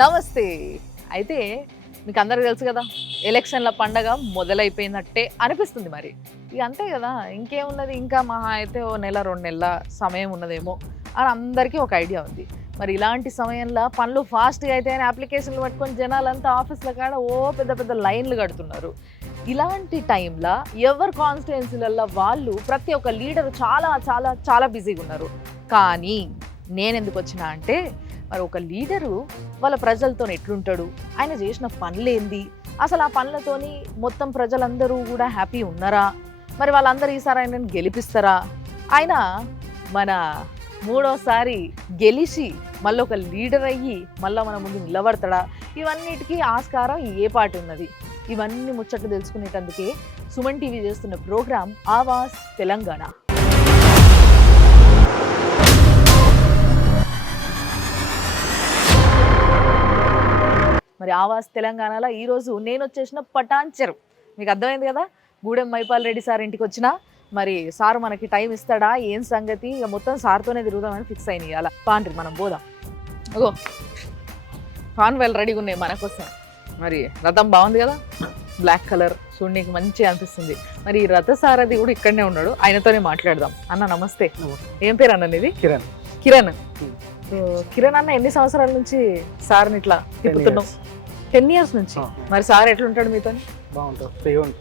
నమస్తే. అయితే మీకు అందరికి తెలుసు కదా, ఎలక్షన్ల పండగ మొదలైపోయినట్టే అనిపిస్తుంది. మరి ఇక అంతే కదా, ఇంకేమున్నది, ఇంకా మహా అయితే ఓ నెల 2 నెలల సమయం ఉన్నదేమో అని అందరికీ ఒక ఐడియా ఉంది. మరి ఇలాంటి సమయంలో పనులు ఫాస్ట్గా అయితే అని అప్లికేషన్లు పట్టుకొని జనాలంతా ఆఫీసుల కాడ ఓ పెద్ద పెద్ద లైన్లు కడుతున్నారు. ఇలాంటి టైంలో ఎవరి కాన్స్టిట్యున్సీలలో వాళ్ళు ప్రతి ఒక్క లీడర్ చాలా చాలా చాలా బిజీగా ఉన్నారు. కానీ నేను ఎందుకు వచ్చినా అంటే, మరి ఒక లీడరు వాళ్ళ ప్రజలతో ఎట్లుంటాడు, ఆయన చేసిన పనులేంది, అసలు ఆ పనులతోని మొత్తం ప్రజలందరూ కూడా హ్యాపీ ఉన్నారా, మరి వాళ్ళందరూ ఈసారి ఆయనను గెలిపిస్తారా, ఆయన మన 3వ సారి గెలిచి మళ్ళీ ఒక లీడర్ అయ్యి మళ్ళీ మన ముందు నిలబడతాడా, ఇవన్నిటికీ ఆస్కారం ఏ పార్టీ ఉన్నది, ఇవన్నీ ముచ్చట్లు తెలుసుకునేటందుకే సుమన్ టీవీ చేస్తున్న ప్రోగ్రాం ఆవాజ్ తెలంగాణ. మరి ఆవాజ్ తెలంగాణలో ఈరోజు నేను వచ్చేసిన పటాన్చెరు, మీకు అర్థమైంది కదా, గూడెం మైపాల్ రెడ్డి సార్ ఇంటికి వచ్చిన. మరి సార్ మనకి టైం ఇస్తాడా, ఏం సంగతి, ఇక మొత్తం సార్తోనే తిరుగుదామని ఫిక్స్ అయినాయి. అలా పాండ్రి మనం పోదాం. అగో కాన్వెల్ రెడీగా ఉన్నాయి మన కోసం. మరి రథం బాగుంది కదా, బ్లాక్ కలర్, చూడడానికి మంచిగా అనిపిస్తుంది. మరి ఈ రథ సారథి కూడా ఇక్కడనే ఉన్నాడు, ఆయనతోనే మాట్లాడదాం. అన్న నమస్తే. ఏం పేరు అన్న ఇది? కిరణ్. కిరణ్. కిరణ్ అన్న ఎన్ని సంవత్సరాల నుంచి సార్ని ఇట్లా తిప్పుతున్నాం? 10 years నుంచి. మరి సార్ ఎట్లుంటాడు మీతో? బాగుంటుంది.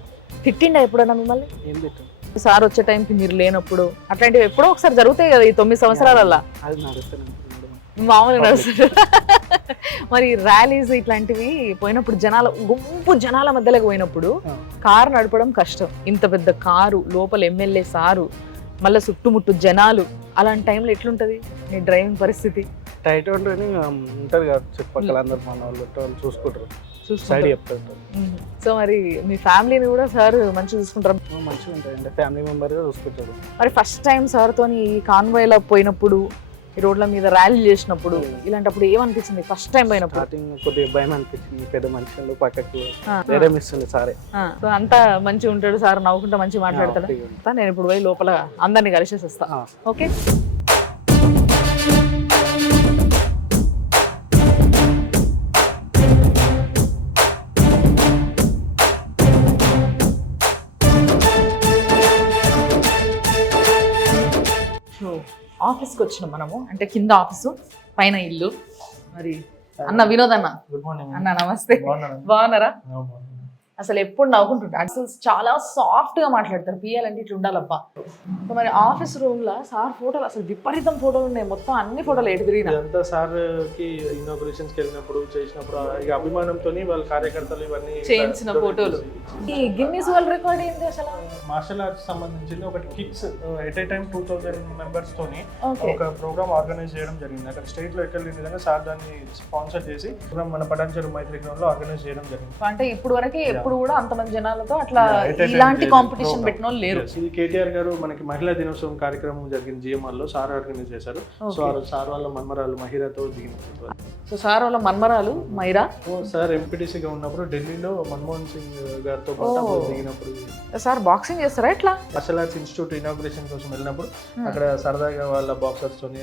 తిట్టిండా ఎప్పుడన్నా మిమ్మల్ని? ఏం తిట్టాం సార్ వచ్చే టైంకి మీరు లేనప్పుడు అట్లాంటివి ఎప్పుడో ఒకసారి జరుగుతాయి కదా ఈ 9 సంవత్సరాలల్లా. అది నడుస్తుంది మామూలుగా నడుస్తుంది. మరి ర్యాలీస్ ఇట్లాంటివి పోయినప్పుడు గుంపు జనాల మధ్యలోకి పోయినప్పుడు కారు నడపడం కష్టం. ఇంత పెద్ద కారు లోపల ఎమ్మెల్యే సారు, మళ్ళీ చుట్టుముట్టు జనాలు, అలాంటి టైంలో ఎట్లుంటది మీ డ్రైవింగ్ పరిస్థితి? టైట్ ఉంటుంది కదా, చుట్టుపక్కల అందరు మన వాళ్ళు చూసుకుంటారు, సైడ్ చెప్తారు. సో మరి మీ ఫ్యామిలీని కూడా సార్ మంచిగా చూసుకుంటారు? మంచిగా ఉంటాయండి, ఫ్యామిలీ మెంబర్గా చూసుకుంటారు. మరి ఫస్ట్ టైం సార్తోని ఈ కాన్వాయ్లో పోయినప్పుడు, ఈ రోడ్ల మీద ర్యాలీ చేసినప్పుడు, ఇలాంటప్పుడు ఏమనిపించింది ఫస్ట్ టైం పోయినప్పుడు? స్టార్టింగ్ కొద్దిగా భయం అనిపించింది, పెద్ద మనుషులు పక్కకు వేరే మిస్తుంది సారే. సో అంతా మంచిగా ఉంటాడు సార్, నవ్వుకుంటా మంచిగా మాట్లాడతాడు. నేను ఇప్పుడు పోయి లోపల అందరినీ కలిసేసి వస్తా. ఓకే. ఆఫీస్కి వచ్చినాం మనము, అంటే కింద ఆఫీసు పైన ఇల్లు. మరి అన్న వినోద్ అన్న. గుడ్ మార్నింగ్ అన్న నమస్తే. బాగున్నారా? అసలు ఎప్పుడు నవ్వుకుంటుంటా, అసలు చాలా సాఫ్ట్ గా మాట్లాడతారు. పియ్యాలంటే ఇట్లా ఉండాలబ్బా. మరి ఆఫీస్ రూమ్ లో సార్ ఫోటోలు అసలు విపరీతం ఫోటోలు ఉన్నాయి, మొత్తం అన్ని ఫోటోలు ఎటు తిరిగినా. ఇదంతా సార్ కి ఇనాగ్రేషన్స్ కి వెళ్ళినప్పుడు చేసినప్పుడు ఇక అభిమానంతో వాళ్ళ కార్యకర్తలు ఇవన్నీ చేయించిన ఫోటోలు. ఈ గిన్నీస్ వరల్డ్ రికార్డ్ ఏంటి అసలు? మార్షల్ ఆర్ట్స్ సంబంధించింది ఒకటి kids at a time 2000 members తోని ఒక ప్రోగ్రామ్ ఆర్గనైజ్ చేయడం జరిగింది. అక్కడ స్టేట్ లో ఎక్కడ లేని విధంగా సార్ దాన్ని స్పాన్సర్ చేసి మన పటాన్చెరు మైత్రి గ్రౌండ్ లో ఆర్గనైజ్ చేయడం జరిగింది. అంటే ఇప్పుడు వరకే ఎప్పుడు కూడా అంతమంది జనాలతో అట్లా ఇలాంటి కాంపిటీషన్ పెట్టిన వాళ్ళు లేరు. ఇది కేటీఆర్ గారు మనకి మహిళా దినోత్సవం కార్యక్రమం జరిగింది జిఎంఆర్ లో, సార్ ఆర్గనైజ్ చేశారు. సో సార్ వాళ్ళ మన్మరాలు మహిరాతో దిగిన. సో సార్ వాళ్ళ మన్మరాలు మైరా సార్ ఎంపీటీసీగా ఉన్నప్పుడు ఢిల్లీలో మన్మోహన్ సింగ్ గారితో పాటు దిగినప్పుడు. సార్ బాక్సింగ్ చేస్తారా ఎట్లా? మార్షల్ ఆర్ట్స్ ఇన్స్టిట్యూట్ ఇనాగ్రేషన్ కోసం వెళ్ళినప్పుడు అక్కడ సరదాగా వాళ్ళ బాక్సర్స్ తోని.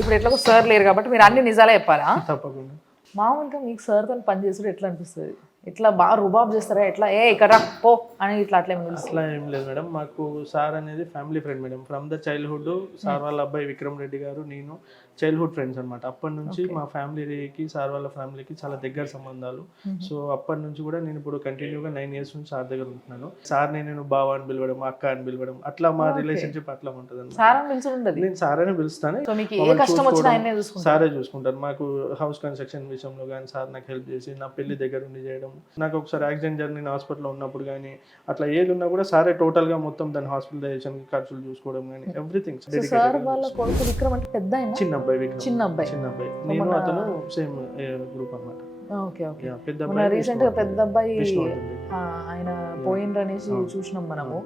ఇప్పుడు ఎట్లా సార్ లేరు కాబట్టి మీరు అన్ని నిజాలే చెప్పాలా? తప్పకుండా. మామూలుగా మీకు సార్తో పని చేసుడు ఎట్లా అనిపిస్తుంది? ఇట్లా బాగా రుబాబ్ చేస్తారా ఎట్లా, ఏ ఇక్కడ పో అని ఇట్లా అట్లా అట్లా ఏం లేదు మేడం, మాకు సార్ అనేది family friend madam. From the childhood sir వాళ్ళ అబ్బాయి విక్రమ్ రెడ్డి గారు నేను చైల్డ్హుడ్ ఫ్రెండ్స్ అనమాట. అప్పటి నుంచి మా ఫ్యామిలీకి సార్ వాళ్ళ ఫ్యామిలీకి చాలా దగ్గర సంబంధాలు. సో అప్పటి నుంచి కూడా నేను ఇప్పుడు కంటిన్యూగా 9 years నుంచి సార్ దగ్గర ఉంటున్నాను. సార్ని నేను బావ అని పిలవడం, అక్క అని పిలవడం, అట్లా మా రిలేషన్షిప్ అట్లా ఉంటుంది అనమాట. నేను సార్ అని పిలుస్తాను, సారే చూసుకుంటారు. మాకు హౌస్ కన్స్ట్రక్షన్ విషయంలో కానీ సార్ నాకు హెల్ప్ చేసి, నా పెళ్లి దగ్గర ఉండి చేయడం, నాకు ఒకసారి యాక్సిడెంట్ జరిగి నేను హాస్పిటల్లో ఉన్నప్పుడు కానీ అట్లా ఏది ఉన్నా కూడా సారే టోటల్ గా మొత్తం దాని హాస్పిటలైజేషన్ ఖర్చులు చూసుకోవడం కానీ ఎవ్రీథింగ్. చిన్న అబ్బాయి నేను అతను సేమ్ గ్రూప్ అన్నమాట. పెద్ద అబ్బాయి ఆయన పోయిండ్రు అనేసి చూసినాం మనము.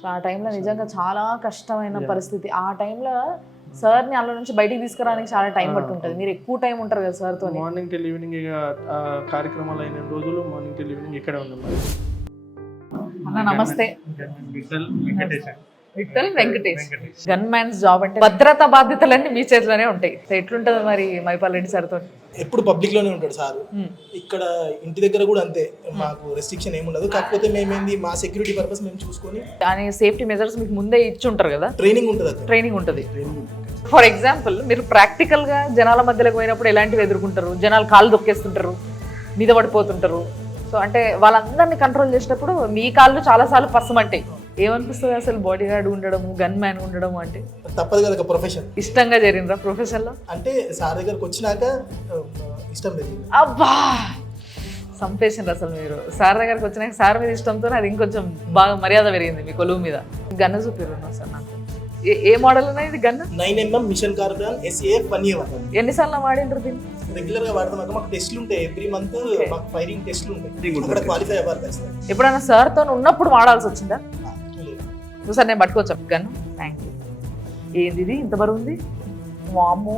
సో ఆ టైంలో నిజంగా చాలా కష్టమైన పరిస్థితి. ఆ టైంలో సార్ ని అందులో నుంచి బయటికి తీసుకురావడానికి చాలా టైం పట్టుంటది. మీరు ఎక్కువ టైం ఉంటారు కదా సార్ తో? మార్నింగ్ టిల్ ఈవినింగ్ కార్యక్రమాలు అయిన రోజులు మార్నింగ్ టిల్ ఈవినింగ్ ఇక్కడే ఉన్నాం. నమస్తే. Vithal Venkatesh. Gunman's job అంటే భద్రతా బాధ్యతలన్నీ మీ చేతిలోనే ఉంటాయి. ఎట్లుంటది మరి మైపాల్ రెడ్డి సార్తో? ఎప్పుడు పబ్లిక్ లోనే ఉంటాడు సార్. ఇక్కడ ఇంటి దగ్గర కూడా అంతే, మాకు రెస్ట్రిక్షన్ ఏముండదు. కాకపోతే మేమేంది మా సెక్యూరిటీ పర్పస్ మేము చూసుకొని అని సేఫ్టీ మెజర్స్ మీకు ముందే ఇచ్చి ఉంటారు కదా, ట్రైనింగ్ ఉంటుంది అక్కడ. ట్రైనింగ్ ఉంటుంది. ఫర్ ఎగ్జాంపుల్ మీరు ప్రాక్టికల్ గా జనాల మధ్యలోకి పోయినప్పుడు ఎలాంటివి ఎదుర్కొంటారు? జనాలు కాళ్ళు దొక్కేస్తుంటారు, మీద పడిపోతుంటారు. సో అంటే వాళ్ళందరినీ కంట్రోల్ చేసేటప్పుడు మీ కాళ్ళు చాలాసార్లు పర్సమంటాయి. ఏమనిపిస్తుంది అసలు బాడీ గార్డ్ ఉండడం, గన్ మ్యాన్ ఉండడం అంటే? తప్పదు కదా, ప్రొఫెషన్. ఇష్టంగా జరిగిందా ప్రొఫెషన్ లో? అంటే సార్ దగ్గరకు వచ్చినాక ఇష్టం లేదు. అబ్బా సంపేషన్ అసలు మీరు సార్ దగ్గరకు వచ్చినాక సార్ మీద ఇష్టంతో అది ఇంకొంచెం బాగా మర్యాద పెరిగింది మీ కొలువు మీద. గన్ను చూపిరు సార్ నాకు. ఏ మోడల్ ఉన్నాయి ఇది gun? 9mm machine carbon SA 1A1. ఎన్నిసార్లు వాడింటారు దీన్ని? రెగ్యులర్ గా వాడతాం. మాకు టెస్ట్లు ఉంటాయి, ఎవ్రీ మంత్ మాకు ఫైరింగ్ టెస్ట్లు ఉంటాయి, అక్కడ క్వాలిఫై అవ్వాలి ఖచ్చితంగా. ఎప్పుడైనా సార్తో ఉన్నప్పుడు వాడాల్సి వచ్చిందా? సార్ నేను పట్టుకోవచ్చా గన్ను? Thank you. ఏంది ఇది ఇంత బరువు ఉంది? వామ్మో.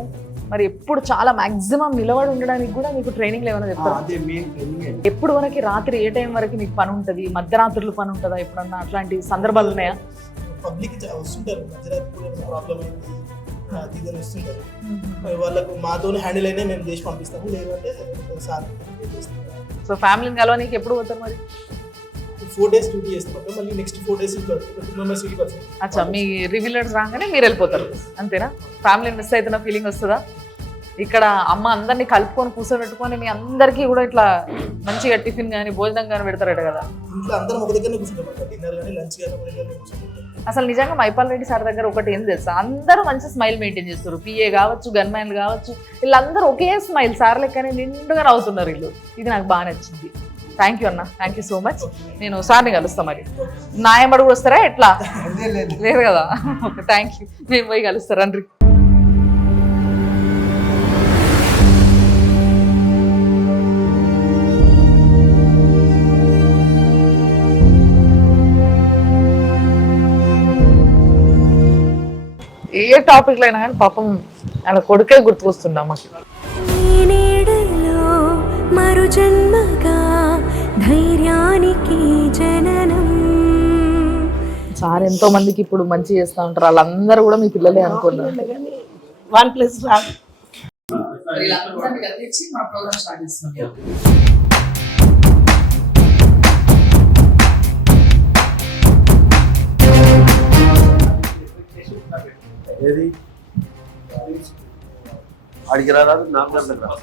మరి ఎప్పుడు చాలా మాక్సిమం నిలబడి ఉండడానికి కూడా మీకు ట్రైనింగ్లు ఏమైనా చెప్తారు? ఎప్పుడు వరకు రాత్రి ఏ టైం వరకు మీకు పని ఉంటుంది? మధ్యరాత్రులు పని ఉంటుందా ఎప్పుడన్నా? అట్లాంటి సందర్భాలు ఉన్నాయా? పబ్లిక్ వస్తుంటారు, మధ్యరాత్రి ప్రాబ్లం అయింది అది ఇది వస్తుంటారు. వాళ్ళకు మాతోనే హ్యాండిల్ అయినా మేము చేసి పంపిస్తాము, లేదంటే సార్. సో ఫ్యామిలీని కలవడానికి ఎప్పుడు పోతారు మరి? 4 days డ్యూటీ చేస్తాం, మళ్ళీ నెక్స్ట్ 4 days 2 members వెళ్ళిపోతాం. అచ్చా, మీ రివ్యూలర్స్ రాగానే మీరు వెళ్ళిపోతారు అంతేనా? ఫ్యామిలీని మిస్ అవుతున్న ఫీలింగ్ వస్తుందా? ఇక్కడ అమ్మ అందరినీ కలుపుకొని కూర్చోబెట్టుకొని మీ అందరికీ కూడా ఇట్లా మంచిగా టిఫిన్ కానీ భోజనం కానీ పెడతారట కదా? ఇంట్లో అందరం ఒక దగ్గరనే కూర్చుంటాం, డిన్నర్ కానీ లంచ్ కానీ ఒక దగ్గరనే కూర్చుంటాం. అసలు నిజంగా మైపాల్ రెడ్డి సార్ దగ్గర ఒకటి ఏం తెలుసా, అందరూ మంచి స్మైల్ మెయింటైన్ చేస్తారు. పిఏ కావచ్చు, గన్ మ్యాన్లు కావచ్చు, వీళ్ళందరూ ఒకే స్మైల్. సార్ లెక్కనే నిండుగా నవ్వుతున్నారు వీళ్ళు. ఇది నాకు బాగా నచ్చింది. థ్యాంక్ యూ అన్న, థ్యాంక్ యూ సో మచ్. నేను సార్ని కలుస్తా. మరి నా ఎంబడి కూడా వస్తారా ఎట్లా? లేదు కదా? Okay, thank you. మేము పోయి కలుస్తారా రండి. ఏ టాపిక్లో అయినా కానీ పాపం అలా కొడుకే గుర్తుకొస్తుండ మాకు. మరు జన్మగా ధైర్యానికి జననం. సార్ ఎంతో మందికి ఇప్పుడు మంచి చేస్తూ ఉంటారు, వాళ్ళందరూ కూడా మీ పిల్లలే అనుకున్నారు. 1+ రాదు. ఏది आड़के रहा नाम लग रहा।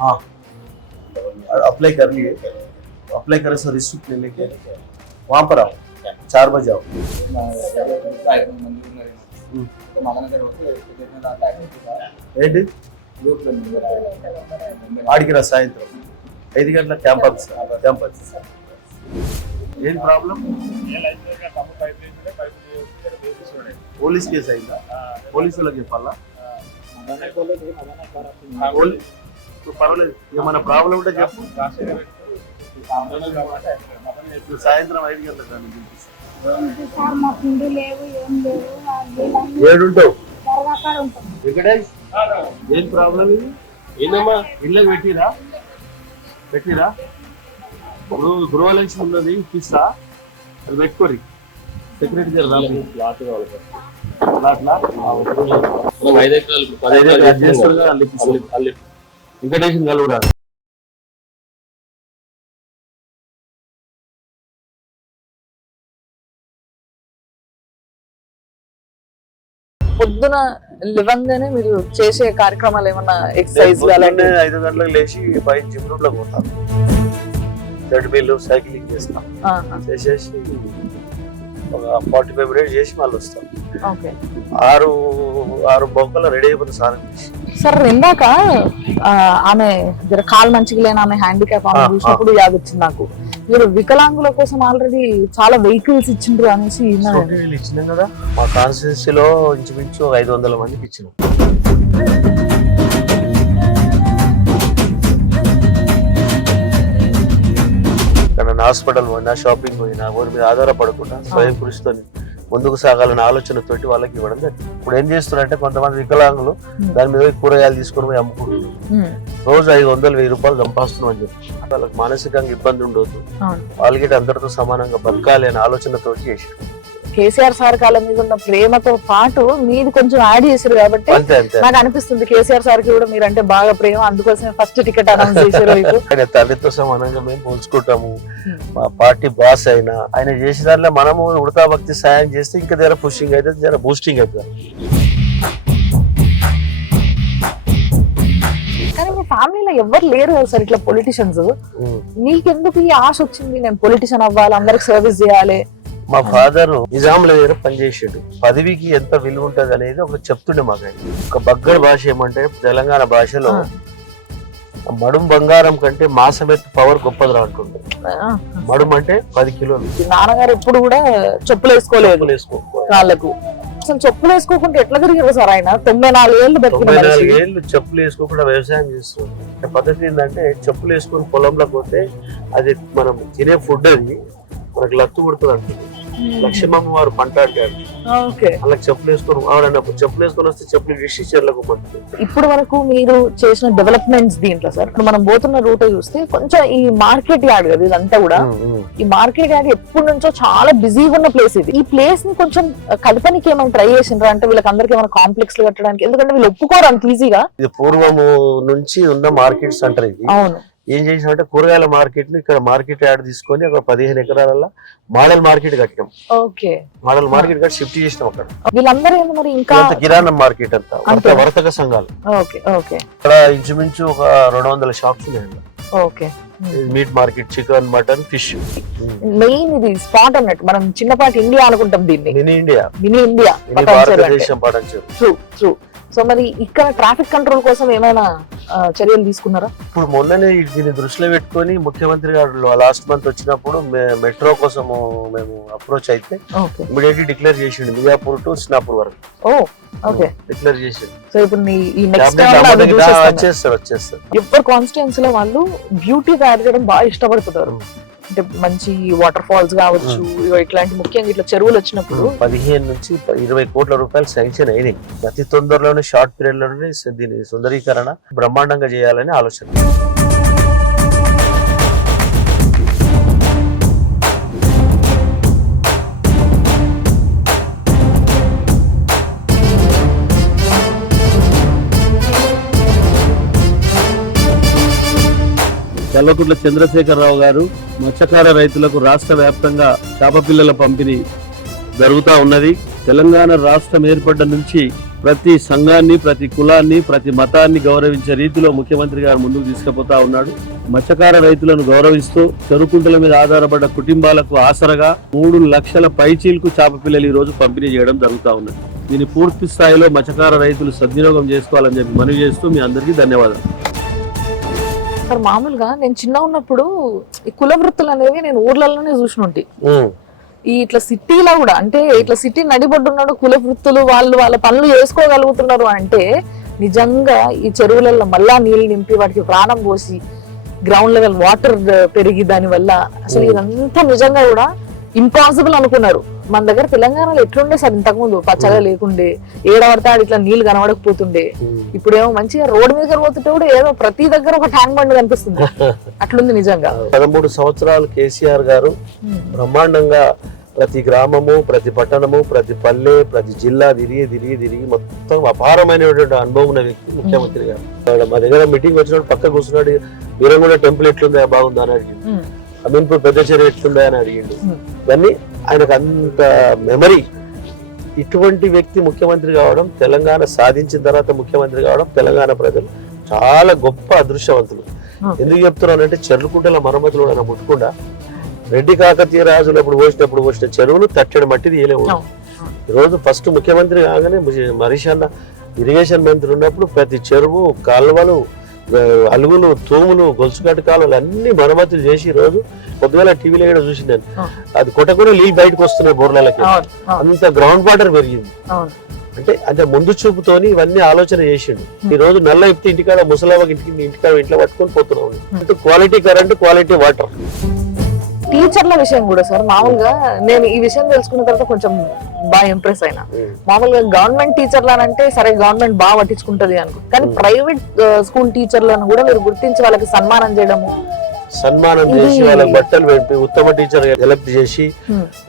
हाँ अप्लाई कर लिए, अप्लाई करे सर रिसिप्ट ले लेके वहाँ पर आओ, 4 बजे आओ। आड़के रहा सायंत्र 5 गंटల క్యాంపస్ ఏం ప్రాబ్లం? పోలీస్ కేసు అయిందా? పోలీసులకు చెప్పాలా? పర్వాలేదు, ఏమైనా ప్రాబ్లం ఉంటే చెప్పు. సాయంత్రం 5 గంటలకు కానీ ఏడుంటావు? వెంకటేష్ ఏం ప్రాబ్లం ఇది? ఏందమ్మా ఇళ్ళకి పెట్టిరా గృహలక్ష్మి ఉన్నది ఇప్పిస్తా, అది పెట్టుకోరి. సెక్యూరిటీ వెంకటేషన్ కలుగురా. పొద్దున లేవంగానే మీరు చేసే కార్యక్రమాలు ఏమన్నా ఎక్సర్సైజ్? 5 గంటలకు లేచి బయట జిమ్ రూమ్ లో పోతాం, ట్రెడ్మిల్ సైక్లింగ్ చేస్తాం, చేసేసి ఒక 45 మినిట్స్ చేసి మళ్ళీ వస్తాం. 6 బొక్కలు రెడీ అయిపోతుంది సార్. సార్ ఇందాక ఆమె కాలు మంచిగా లేని ఆమె హ్యాండిక్యాప్ ఆమె చూసినప్పుడు యాద్ వచ్చింది నాకు. మీరు వికలాంగుల కోసం ఆల్రెడీ చాలా వెహికల్స్ ఇచ్చిండ్రు అనేసి ఇచ్చినాం కదా. మా కాన్స్టిట్యున్సీలో ఇంచుమించు 500 మందికి ఇచ్చినాం. హాస్పిటల్ పోయినా, షాపింగ్ పోయినా, ఊరి మీద ఆధారపడకుండా స్వయం కృషితో ముందుకు సాగాలనే ఆలోచనతోటి వాళ్ళకి ఇవ్వడం జరిగింది. ఇప్పుడు ఏం చేస్తున్నారంటే కొంతమంది వికలాంగులు దాని మీద కూరగాయలు తీసుకొని పోయి అమ్ముకుంటున్నారు. రోజు 500-1000 రూపాయలు సంపాదిస్తున్నాం అని చెప్పి వాళ్ళకి మానసికంగా ఇబ్బంది ఉండదు, వాళ్ళకి అందరితో సమానంగా బతకాలి అనే ఆలోచనతోటి చేశారు. కేసీఆర్ సార్ కాలం మీద ఉన్న ప్రేమతో పాటు మీది కొంచెం యాడ్ చేశారు కాబట్టి అంతే అంతే నాకు అనిపిస్తుంది కేసీఆర్ సార్ కి కూడా మీరంటే బాగా ప్రేమ, అందుకోసమే ఫస్ట్ టికెట్ అనౌన్స్ చేశారు మీకు. ఆయన తల్లితో సమానంగా మేము పోల్చుకుంటాము. మా పార్టీ బాస్ అయినా ఆయన చేసిన దాంట్లో మనము ఉడతా భక్తి సాయం చేస్తే ఇంకా జర పుషింగ్ అయితే జర బూస్టింగ్ అవుతుంది. కానీ మీ ఫ్యామిలీలో ఎవరు లేరు కదా సార్ ఇట్లా పొలిటీషియన్స్, మీకెందుకు ఈ ఆశ వచ్చింది నేను పొలిటీషియన్ అవ్వాలి, అందరికి సర్వీస్ చేయాలి? మా ఫాదర్ నిజాంల దగ్గర పనిచేసాడు. పదవికి ఎంత విలువ ఉంటది అనేది ఒక చెప్తుండే మాకు. ఒక బగ్గర్ భాష ఏమంటే తెలంగాణ భాషలో మడుం బంగారం కంటే మాసమెత్తు పవర్ గొప్పది రా అంటుండే. మడుం అంటే 10 కిలోలు. నాన్నగారు ఎప్పుడు కూడా చెప్పులు వేసుకోలేదు కాళ్ళకు. అసలు చెప్పులు వేసుకోకుండా ఎట్లా తిరిగారు సార్ ఆయన? 94 ఏళ్ళు బతికిన మనిషి. 94 ఏళ్ళు చెప్పులు వేసుకోకుండా వ్యవసాయం చేస్తుంది. పద్ధతి ఏంటంటే చెప్పులు వేసుకొని పొలంలోకి పోతే అది మనం తినే ఫుడ్ అది మనకు లత్తు కొడుతుంది అంటుంది. లక్ష్మమ్మ వారు పంట అంటారు. అలా చెప్పులు వేసుకొని ఆవిడన్నప్పుడు చెప్పులు వేసుకొని వస్తే చెప్పులు విషి చెర్లకు పడుతుంది. ఇప్పుడు వరకు మీరు చేసిన డెవలప్మెంట్స్ దీంట్లో సార్ ఇప్పుడు మనం పోతున్న రూట్ చూస్తే కొంచెం ఈ మార్కెట్ యార్డ్ కదా ఇదంతా కూడా, ఈ మార్కెట్ యార్డ్ ఎప్పటి నుంచో చాలా బిజీగా ఉన్న ప్లేస్ ఇది. ఈ ప్లేస్ ని కొంచెం కలపనికి ఏమైనా ట్రై చేసిండ్రా అంటే వీళ్ళకి అందరికి ఏమైనా కాంప్లెక్స్ కట్టడానికి? ఎందుకంటే వీళ్ళు ఒప్పుకోరు అంత ఈజీగా. ఇది పూర్వము నుంచి ఉన్న మార్కెట్ సెంటర్ ఇది. అవును. ఏం చేసినంటే కూరగాయల మార్కెట్ ని ఇక్కడ మార్కెట్ యార్డ్ తీసుకొని ఒక 15 ఎకరాల మోడల్ మార్కెట్ కట్టాం. ఓకే. మోడల్ మార్కెట్ కట్టి షిఫ్ట్ చేసినాం. అక్కడ వీళ్ళందరూ ఏంది మరి ఇంకా కిరాణం మార్కెట్ అంతా వర్తక సంఘాలు. Okay okay. ఇక్కడ ఇంచుమించు ఒక 200 షాప్స్ ఉన్నాయండి. Okay. Meet market, chicken, mutton, fish. Main ఇది స్పాట్ అన్నట్టు మనం చిన్నపాటి ఇండియా అనుకుంటాం దీన్ని. మినీ ఇండియా, మినీ ఇండియా, భారతదేశం పటంచెరు. True true. సో మరి ఇక్కడ ట్రాఫిక్ కంట్రోల్ కోసం ఏమైనా చర్యలు తీసుకున్నారా? ఇప్పుడు మొన్ననే దీన్ని దృష్టిలో పెట్టుకొని ముఖ్యమంత్రి గారు లాస్ట్ మంత్ వచ్చినప్పుడు మెట్రో కోసం మేము అప్రోచ్ అయితే ఇమీడియట్లీ డిక్లేర్ చేసిండు మియాపూర్ టు స్నాపూర్ వరకు. ఓకే. డిక్లేర్ చేసిండు. సో ఇప్పుడు ఈ నెక్స్ట్ వచ్చేస్తారు. ఎవరి కాన్స్టిట్యుయెన్సీ లో వాళ్ళు బ్యూటీ తయారు చేయడం బాగా ఇష్టపడుతున్నారు. అంటే మంచి వాటర్ ఫాల్స్ కావచ్చు, ఇట్లాంటి ముఖ్యంగా ఇట్లా చెరువులు వచ్చినప్పుడు 15 నుంచి 20 కోట్ల రూపాయలు శాంక్షన్ అయినాయి. అతి తొందరలోనే షార్ట్ పీరియడ్ లోనే దీని సుందరీకరణ బ్రహ్మాండంగా చేయాలని ఆలోచన. కల్వకుంట్ల చంద్రశేఖరరావు గారు మత్స్యకార రైతులకు రాష్ట్ర వ్యాప్తంగా చేప పిల్లల పంపిణీ జరుగుతూ ఉన్నది. తెలంగాణ రాష్ట్రం ఏర్పడ్డ నుంచి ప్రతి సంఘాన్ని, ప్రతి కులాన్ని, ప్రతి మతాన్ని గౌరవించే రీతిలో ముఖ్యమంత్రి గారు ముందుకు తీసుకుపోతా ఉన్నాడు. మత్స్యకార రైతులను గౌరవిస్తూ చెరుకుంటల మీద ఆధారపడ్డ కుటుంబాలకు ఆసరగా 3 లక్షల పైచీలకు చేప పిల్లలు ఈ రోజు పంపిణీ చేయడం జరుగుతూ ఉన్నది. దీన్ని పూర్తి స్థాయిలో మత్స్యకార రైతులు సద్వినియోగం చేసుకోవాలని చెప్పి మనవి చేస్తూ మీ అందరికీ ధన్యవాదాలు. సార్ మామూలుగా నేను చిన్న ఉన్నప్పుడు ఈ కుల వృత్తులు అనేవి నేను ఊర్లలోనే చూసినట్టు, ఈ ఇట్లా సిటీలో కూడా అంటే ఇట్లా సిటీ నడిబొడ్డున్నాడు కుల వృత్తులు వాళ్ళు వాళ్ళ పనులు చేసుకోగలుగుతున్నారు అంటే నిజంగా ఈ చెరువులలో మళ్ళా నీళ్ళు నింపి వాటికి ప్రాణం పోసి గ్రౌండ్ లెవెల్ వాటర్ పెరిగి దాని వల్ల అసలు ఇదంతా నిజంగా కూడా ఇంపాసిబుల్ అనుకున్నారు. మన దగ్గర తెలంగాణలో ఎట్లుండే సార్ ఇంతకుముందు పచ్చగా లేకుండే, ఏడవడతాడు ఇట్లా నీళ్లు కనబడకపోతుండే. ఇప్పుడేమో మంచిగా రోడ్డు మీద పోతుంటే కూడా ఏదో ప్రతి దగ్గర ఒక ట్యాంక్ బండ్ కనిపిస్తుంది. అట్లుంది నిజంగా. 13 సంవత్సరాలు కేసీఆర్ గారు బ్రహ్మాండంగా ప్రతి గ్రామము, ప్రతి పట్టణము, ప్రతి పల్లె, ప్రతి జిల్లా తిరిగి మొత్తం అపారమైనటువంటి అనుభవం ఉన్న వ్యక్తి ముఖ్యమంత్రి గారు. మా దగ్గర మీటింగ్ వచ్చినప్పుడు పక్క కూర్చున్నాడు, వీరంగూడ టెంపుల్ ఎట్లుందా బాగుందా అని అడిగిండు, అమీన్పూర్ పెద్ద చెరువు ఎట్లుందా అని అడిగిండు. ఇవన్నీ ఆయనకు అంత మెమరీ. ఇటువంటి వ్యక్తి ముఖ్యమంత్రి కావడం, తెలంగాణ సాధించిన తర్వాత ముఖ్యమంత్రి కావడం తెలంగాణ ప్రజలు చాలా గొప్ప అదృష్టవంతులు. ఎందుకు చెప్తున్నానంటే చెర్లుకుంటల మరమ్మతులు ఆయన ముట్టకుండా రెడ్డి కాకతీయ రాజులు పోసినప్పుడు పోసిన చెరువులు తట్టడి మట్టిది ఏలేవు. ఈరోజు ఫస్ట్ ముఖ్యమంత్రి కాగానే హరీష్ అన్న ఇరిగేషన్ మంత్రి ఉన్నప్పుడు ప్రతి చెరువు, కాలువలు, అలుగులు, తూములు, గొలుసుకట్టు కాలువలు అన్ని మరమ్మతులు చేసి ఈరోజు పొద్దుగాల టీవీలో కూడా చూసిందని అది కొట్టకుండా నీళ్ళు బయటకు వస్తున్నాయి బోర్లకి. అంత గ్రౌండ్ వాటర్ పెరిగింది. అంటే ముందు చూపుతోని ఇవన్నీ ఆలోచన చేసిండు. ఈ రోజు నల్ల ఇప్పితే ఇంటికాడ ముసలావకి ఇంటికాడ ఇంట్లో పట్టుకొని పోతున్నాం. Quality current, quality water. టీచర్ల విషయం కూడా సార్ మామూలుగా నేను ఈ విషయం తెలుసుకున్న తర్వాత కొంచెం బాగా ఇంప్రెస్ అయినా. మామూలుగా గవర్నమెంట్ టీచర్లనంటే సరే గవర్నమెంట్ బాగా పట్టించుకుంటది అనుకో, కానీ ప్రైవేట్ స్కూల్ టీచర్లను కూడా మీరు గుర్తించి వాళ్ళకి సన్మానం చేయడము, సన్మానం చేసి వాళ్ళకి బట్టలు పెట్టి ఉత్తమ టీచర్ ఎలక్ట్ చేసి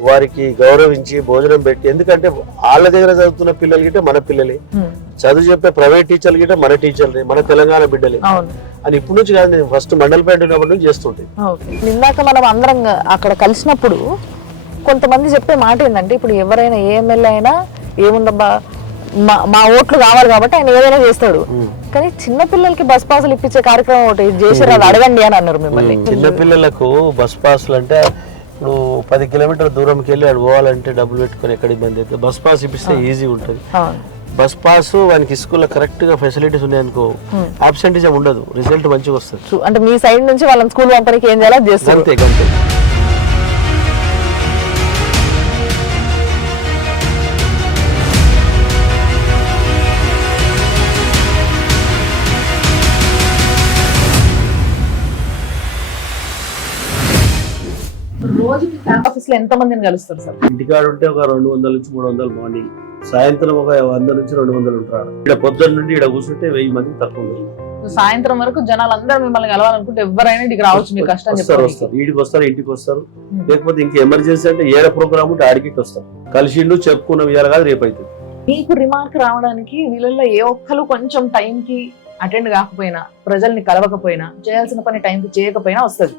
వారికి గౌరవించి భోజనం పెట్టి, ఎందుకంటే వాళ్ళ దగ్గర చదువుతున్న పిల్లలు గిట్ట మన పిల్లలే, చదువు చెప్పే ప్రైవేట్ టీచర్లు గిట్ట మన టీచర్లే, మన తెలంగాణ బిడ్డలే అని ఇప్పటి నుంచి కాదు, నేను ఫస్ట్ మండలపేట ఉన్నప్పటి నుంచి చేస్తుంటే. ఇందాక మనం అందరం అక్కడ కలిసినప్పుడు కొంతమంది చెప్పే మాట ఏంటంటే, ఇప్పుడు ఎవరైనా ఏ ఎమ్మెల్యే అయినా ఏముందబ్బా మా ఓట్లు కావాలి కాబట్టి ఆయన ఏదైనా చేస్తాడు, కానీ చిన్న పిల్లలకి బస్ పాసులు ఇప్పించే కార్యక్రమం ఒకటి చేసారు, అది అడగండి అని అన్నారు మిమ్మల్ని. చిన్న పిల్లలకు బస్ పాసులు అంటే ఇప్పుడు 10 కిలోమీటర్ల దూరంకి వెళ్ళి అక్కడ పోవాలంటే డబ్బులు పెట్టుకుని ఎక్కడ ఇబ్బంది అయితే బస్ పాస్ ఇప్పిస్తే ఈజీ ఉంటుంది. బస్ పాస్ వానికి స్కూల్లో కరెక్ట్ గా ఫెసిలిటీస్ ఉన్నాయనుకో, అబ్సెంటిజం ఉండదు, రిజల్ట్ మంచిగా వస్తుంది. అంటే మీ సైడ్ నుంచి వాళ్ళని స్కూల్ పంపడానికి ఏం చేయాలో చేస్తారు. అంతే అంతే. రోజుకి ఆఫీస్ లో ఎంత మందిని కలుస్తారు సార్? ఇంటికాడ ఉంటే ఒక 200 నుంచి 300 మార్నింగ్, సాయంత్రం ఒక 100 నుంచి 200 ఉంటారు. ఇక్కడ పొద్దున్న నుండి ఇక్కడ కూర్చుంటే 1000 మంది తక్కువ ఉండదు. సాయంత్రం వరకు జనాలు అందరూ మిమ్మల్ని కలవాలనుకుంటే ఎవరైనా ఇంటికి రావచ్చు, మీ కష్టం వస్తారు. వీడికి వస్తారు, ఇంటికి వస్తారు. లేకపోతే ఇంకా ఎమర్జెన్సీ అంటే ఏడ ప్రోగ్రామ్ ఉంటే ఆడికి వస్తారు. కలిసిండు చెప్పుకున్న ఇవాళ కాదు రేపు అవుతుంది. మీకు రిమార్క్ రావడానికి వీళ్ళల్లో ఏ ఒక్కరు కొంచెం టైంకి అటెండ్ కాకపోయినా, ప్రజల్ని కలవకపోయినా, చేయాల్సిన పని టైంకి చేయకపోయినా వస్తుంది.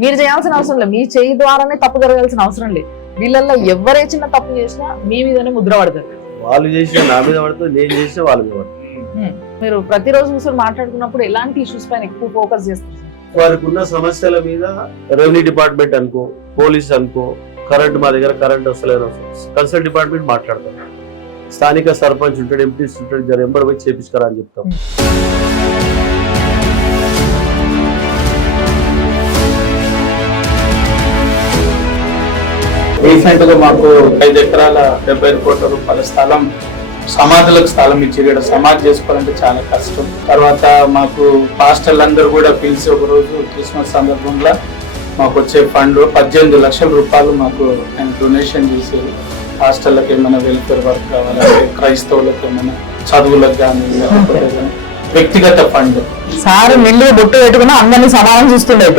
మీరు చేయాల్సిన అవసరం లేదు, మీ చేయి ద్వారానే తప్పు జరగాల్సిన అవసరం లేదు. వీళ్ళల్లో ఎవరే చిన్న తప్పు చేసినా మీ మీదనే ముద్ర పడతారు. వాళ్ళు చేసిన నా మీద పడుతుంది, నేను చేసిన వాళ్ళ మీద పడుతుంది. మీరు ప్రతిరోజు కూర్చొని మాట్లాడుకున్నప్పుడు ఎలాంటి ఇష్యూస్ పైన ఎక్కువ ఫోకస్ చేస్తారు? వారికి ఉన్న సమస్యల మీద రెవెన్యూ డిపార్ట్మెంట్ అనుకో, పోలీస్ అనుకో, కరెంట్ మా దగ్గర కరెంట్ వస్తలేదు, కన్సల్ట్ డిపార్ట్మెంట్ మాట్లాడతాం. స్థానిక సర్పంచ్ ఉంటాడు, ఎంపీస్ ఉంటాడు, జర ఎంబడి పోయి చేపించుకోరా అని చెప్తాం. రీసెంట్ గా మాకు 5 ఎకరాల 75 కోట్ల రూపాయల స్థలం, సమాధులకు స్థలం ఇచ్చి ఇక్కడ సమాధి చేసుకోవాలంటే చాలా కష్టం. తర్వాత మాకు పాస్టర్లు అందరూ కూడా పిలిచి ఒక రోజు క్రిస్మస్ సందర్భంగా మాకు వచ్చే ఫండ్ 18 లక్షల రూపాయలు మాకు ఆయన డొనేషన్ చేసేది. హాస్టళ్ళకి ఏమైనా వెల్ఫేర్ వర్క్ కావాలంటే, క్రైస్తవులకు ఏమైనా చదువులకు కానీ, వ్యక్తిగత ఫండ్. సార్ నిండు బొట్టు పెట్టుకున్నా అందరినీ సమానం చూస్తుండే.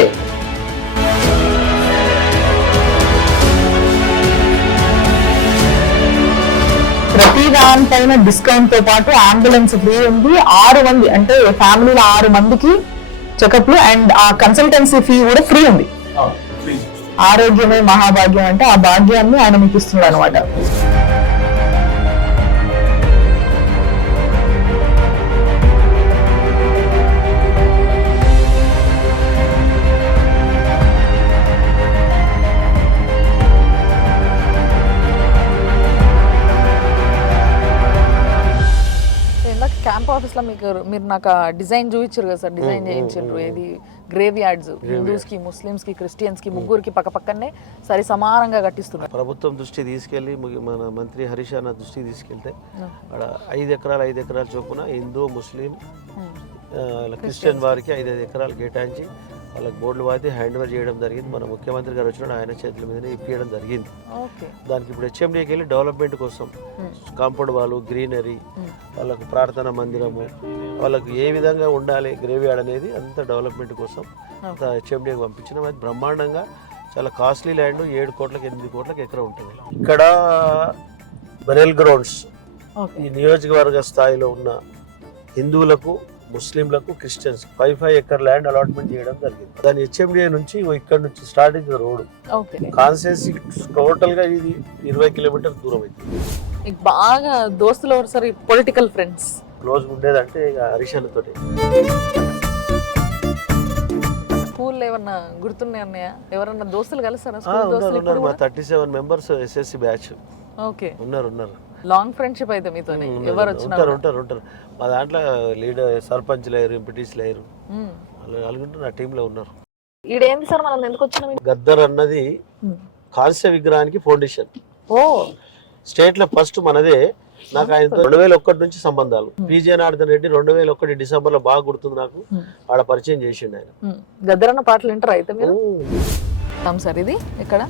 ప్రతి దానిపైన డిస్కౌంట్ తో పాటు అంబులెన్స్ ఫ్రీ ఉంది. 6 మంది అంటే ఫ్యామిలీలో 6 మందికి చెకప్లు అండ్ ఆ కన్సల్టెన్సీ ఫీ కూడా ఫ్రీ ఉంది. ఆరోగ్యమే మహాభాగ్యం అంటే ఆ భాగ్యాన్ని ఆయన మీకు ఇస్తున్నాడు అనమాట. క్యాంప్ ఆఫీస్ లో మీరు నాకు డిజైన్ చూపించారు కదా సార్, డిజైన్ చేయించారు. ఏది గ్రేవ్ యార్డ్స్, హిందూస్ కి, ముస్లిమ్స్ కి, క్రిస్టియన్స్ కి ముగ్గురికి పక్కపక్కనే సరి సమానంగా కట్టిస్తున్నారు. ప్రభుత్వం దృష్టి తీసుకెళ్లి మన మంత్రి హరీష్ అన్న దృష్టికి తీసుకెళ్తే అక్కడ 5 ఎకరాల చొప్పున హిందూ, ముస్లిం, క్రిస్టియన్ వారికి 5 ఎకరాలు కేటాయించి వాళ్ళకి బోర్డులు వాటి హ్యాండ్ ఓవర్ చేయడం జరిగింది. మన ముఖ్యమంత్రి గారు వచ్చినప్పుడు ఆయన చేతుల మీదనే ఇప్పించడం జరిగింది. దానికి ఇప్పుడు హెచ్ఎండికి వెళ్ళి డెవలప్మెంట్ కోసం కాంపౌండ్ వాళ్ళు, గ్రీనరీ, వాళ్ళకు ప్రార్థన మందిరము, వాళ్ళకు ఏ విధంగా ఉండాలి గ్రేవ్ యార్డ్ అనేది అంత డెవలప్మెంట్ కోసం హెచ్ఎండికి పంపించిన. అది బ్రహ్మాండంగా చాలా కాస్ట్లీ ల్యాండ్, 7 కోట్లకి 8 కోట్లకి ఎకరం ఉంటుంది. ఇక్కడ బెరెల్ గ్రౌండ్స్ ఈ నియోజకవర్గ స్థాయిలో ఉన్న హిందువులకు, ముస్లింలకు, క్రిస్టియన్స్ 5 ఎకర్ ల్యాండ్ అలాట్మెంట్ చేయడం జరిగింది. దాని హెచ్ఎండిఏ నుంచి ఇక్కడ నుంచి స్టార్ట్ అయింది రోడ్. కాన్స్టిట్యున్సీ టోటల్ గా ఇది 20 కిలోమీటర్ దూరం అవుతుంది. బాగా దోస్తులు ఎవరు సార్? పొలిటికల్ ఫ్రెండ్స్ క్లోజ్ ఉండేదంటే హరీష్ తోటి. స్కూల్ ఏమన్నా గుర్తున్నాయా? ఎవరన్నా దోస్తులు కలుస్తారా? 37 మెంబర్స్ ఎస్ఎస్సి బ్యాచ్ ఉన్నారు. లాంగ్ ఫ్రెండ్షిప్ అయితే మీతో ఎవరు ఉంటారు. మా దాంట్లో లీడర్, సర్పంచ్ లేరు, ఎంపీటీస్ లేరు, వాళ్ళు నా టీంలో ఉన్నారు. ఈడేంది సార్ మనం ఎందుకు వచ్చినాం? గద్దర్ అన్నది కాంస్య విగ్రహానికి ఫౌండేషన్. స్టేట్ లో ఫస్ట్ మనదే. నాకు ఆయనతో 2001 నుంచి సంబంధాలు. పీజే నారాయణ రెడ్డి 2001 డిసెంబర్ లో బాగా గుర్తుంది నాకు, ఆడ పరిచయం చేసిండు ఆయన. గద్దర్ అన్న పాటలు వింటారా అయితే మీరు? సార్ ఇది ఇక్కడ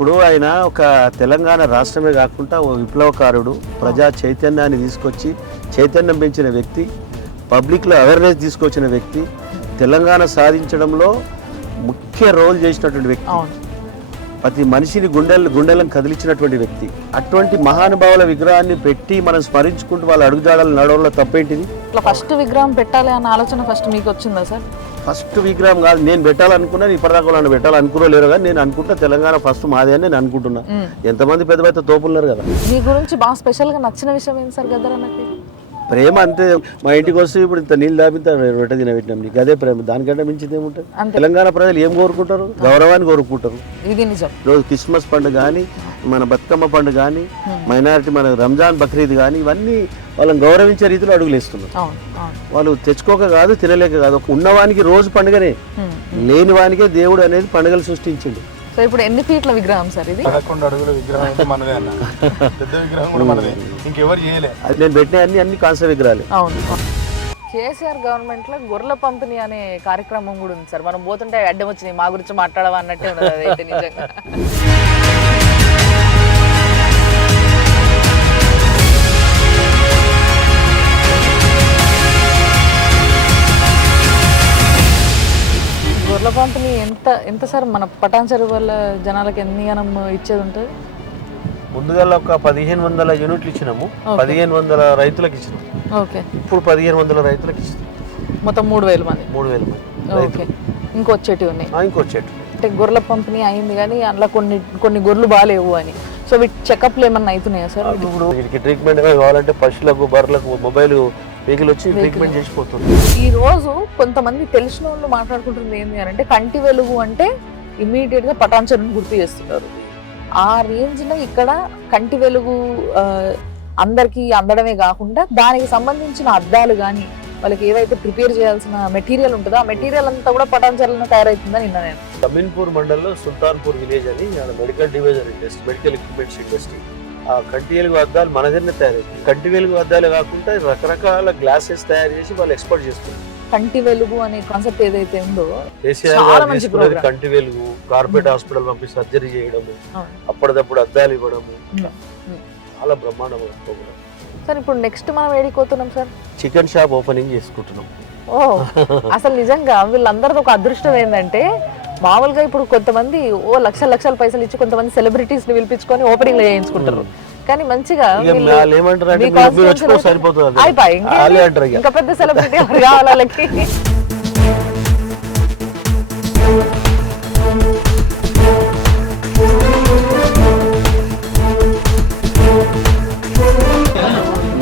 ఇప్పుడు ఆయన ఒక తెలంగాణ రాష్ట్రమే కాకుండా ఓ విప్లవకారుడు, ప్రజా చైతన్యాన్ని తీసుకొచ్చి చైతన్యం పెంచిన వ్యక్తి, పబ్లిక్లో అవేర్నెస్ తీసుకొచ్చిన వ్యక్తి, తెలంగాణ సాధించడంలో ముఖ్య రోల్ చేసినటువంటి వ్యక్తి, అవును. ప్రతి మనిషిని గుండెలను కదిలించినటువంటి వ్యక్తి. అటువంటి మహానుభావుల విగ్రహాన్ని పెట్టి మనం స్మరించుకుంటూ వాళ్ళ అడుగుజాడలు నడవడంలో తప్పేంటిది? ఇట్లా ఫస్ట్ విగ్రహం పెట్టాలి అన్న ఆలోచన ఫస్ట్ మీకు వచ్చిందా సార్? ఫస్ట్ విగ్రహం కాదు, నేను పెట్టాలనుకున్నాను. ఇప్పటిదాకా వాళ్ళు పెట్టాలనుకున్నా లేరు కానీ నేను అనుకుంటా తెలంగాణ ఫస్ట్ మాదే అని నేను అనుకుంటున్నా. ఎంతమంది పెద్ద పెద్ద తోపులున్నారు కదా. మీ గురించి బాగా స్పెషల్గా నచ్చిన విషయం ఏంటి సార్ గద్దర్ అన్నకి? ప్రేమ అంతే. మా ఇంటికి వస్తే ఇప్పుడు ఇంత నీళ్ళు దాపితే రొట్టె తినబెట్టినాం, నీకు అదే ప్రేమ. దానికంటే మించింది ఏముంటుంది? తెలంగాణ ప్రజలు ఏం కోరుకుంటారు? గౌరవాన్ని కోరుకుంటారు. ఇది నిజం. రోజు క్రిస్మస్ పండుగ కానీ, మన బతుకమ్మ పండుగ కానీ, మైనారిటీ మన రంజాన్ బక్రీద్ కానీ, ఇవన్నీ వాళ్ళని గౌరవించే రీతిలో అడుగులు వేస్తున్నారు. వాళ్ళు తెచ్చుకోక కాదు, తినలేక కాదు. ఉన్నవానికి రోజు పండుగనే, లేని వానికే దేవుడు అనేది పండుగలు సృష్టించిండు. సో ఇప్పుడు ఎన్ని ఫీట్ల విగ్రహం సార్ ఇది? 11 అడుగుల విగ్రహం అయితే మనదే అన్న. పెద్ద విగ్రహం కూడా మనదే, ఇంకెవరు చేయలే. అది నేను పెట్టిన అన్ని కాంస్య విగ్రహాలే. అవును. కేసీఆర్ గవర్నమెంట్ లో గొర్రెల పంపిణీ అనే కార్యక్రమం కూడా ఉంది సార్. మనం పోతుంటే అడ్డం వచ్చినాయి మా గురించి మాట్లాడవా అన్నట్టే ఉన్నది అదైతే నిజంగా. గొర్రెల పంపిణీ ఎంత సార్ మన పటాన్చెరు వల్ల జనాలకి ఎన్ని గణం ఇచ్చేది ఉంటుంది? ముందుగా ఒక 1500 యూనిట్లు ఇచ్చినాము, 1500 రైతులకు ఇచ్చినాము. ఓకే. ఇప్పుడు 1500 రైతులకు ఇచ్చినాం. మొత్తం 3000 మంది. 3000 మంది. ఓకే. ఇంకొచ్చేటివి ఉన్నాయి. ఇంకొచ్చేటి అంటే గొర్రెల పంపిణీ అయింది కానీ అందులో కొన్ని గొర్రెలు బాగాలేవు అని. సో వీటి చెకప్లు ఏమన్నా అవుతున్నాయా సార్? ఇప్పుడు వీటికి ట్రీట్మెంట్ కావాలంటే పశువులకు, బర్రెలకు మొబైల్ వెహికల్ వచ్చి ట్రీట్మెంట్ చేసిపోతుంది. ఈ రోజు కొంతమంది తెలిసిన వాళ్ళు మాట్లాడుకుంటుంది ఏంటి అని అంటే, కంటి వెలుగు అంటే ఇమ్మీడియట్ గా పటాన్చెరుని గుర్తు చేస్తున్నారు. ఆ రేంజ్ లో ఇక్కడ కంటి వెలుగు అందరికి అందడమే కాకుండా దానికి సంబంధించిన అద్దాలు కానీ వాళ్ళకి ఏవైతే ప్రిపేర్ చేయాల్సిన మెటీరియల్ ఉంటుందో ఆ మెటీరియల్ అంతా కూడా పటాన్చెరులో తయారవుతుందని నిన్న నేను. అమీన్పూర్ మండలంలో సుల్తాన్పూర్ విలేజ్ అని medical division industry, medical equipments industry. ఆ కంటి వెలుగు అద్దాలు మన దగ్గర తయారవుతాయి. కంటి వెలుగు అద్దాలు కాకుండా రకరకాల గ్లాసెస్ తయారు చేసి వాళ్ళు ఎక్స్పోర్ట్ చేస్తున్నారు. కంటి వెలుగు అనే కాన్సెప్ట్ ఏదైతే ఉందో కేసీఆర్ తీసుకున్నది కంటి వెలుగు. కార్పొరేట్ హాస్పిటల్ పంపి సర్జరీ చేయడము, అప్పటిదప్పుడు అద్దాలు ఇవ్వడము, చాలా బ్రహ్మాండమైన ప్రోగ్రామ్. సార్ ఇప్పుడు నెక్స్ట్ మనం ఏడిపోతున్నాం సార్? చికెన్ షాప్ ఓపెనింగ్ చేసుకుంటున్నాం. ఓ అసలు నిజంగా వీళ్ళందరిది ఒక అదృష్టం ఏంటంటే, మామూలుగా ఇప్పుడు కొంతమంది లక్షల పైసలు ఇచ్చి కొంతమంది సెలబ్రిటీస్ ని పిలిపించుకొని ఓపెనింగ్ చేయించుకుంటారు. కానీ మంచిగా ఇంకా పెద్ద సెలబ్రిటీ ఎవరు కావాలి వాళ్ళకి?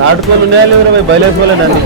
నాటుకోలు ఉన్నాయా లేవు? బయలుదేరుకోలేనండి.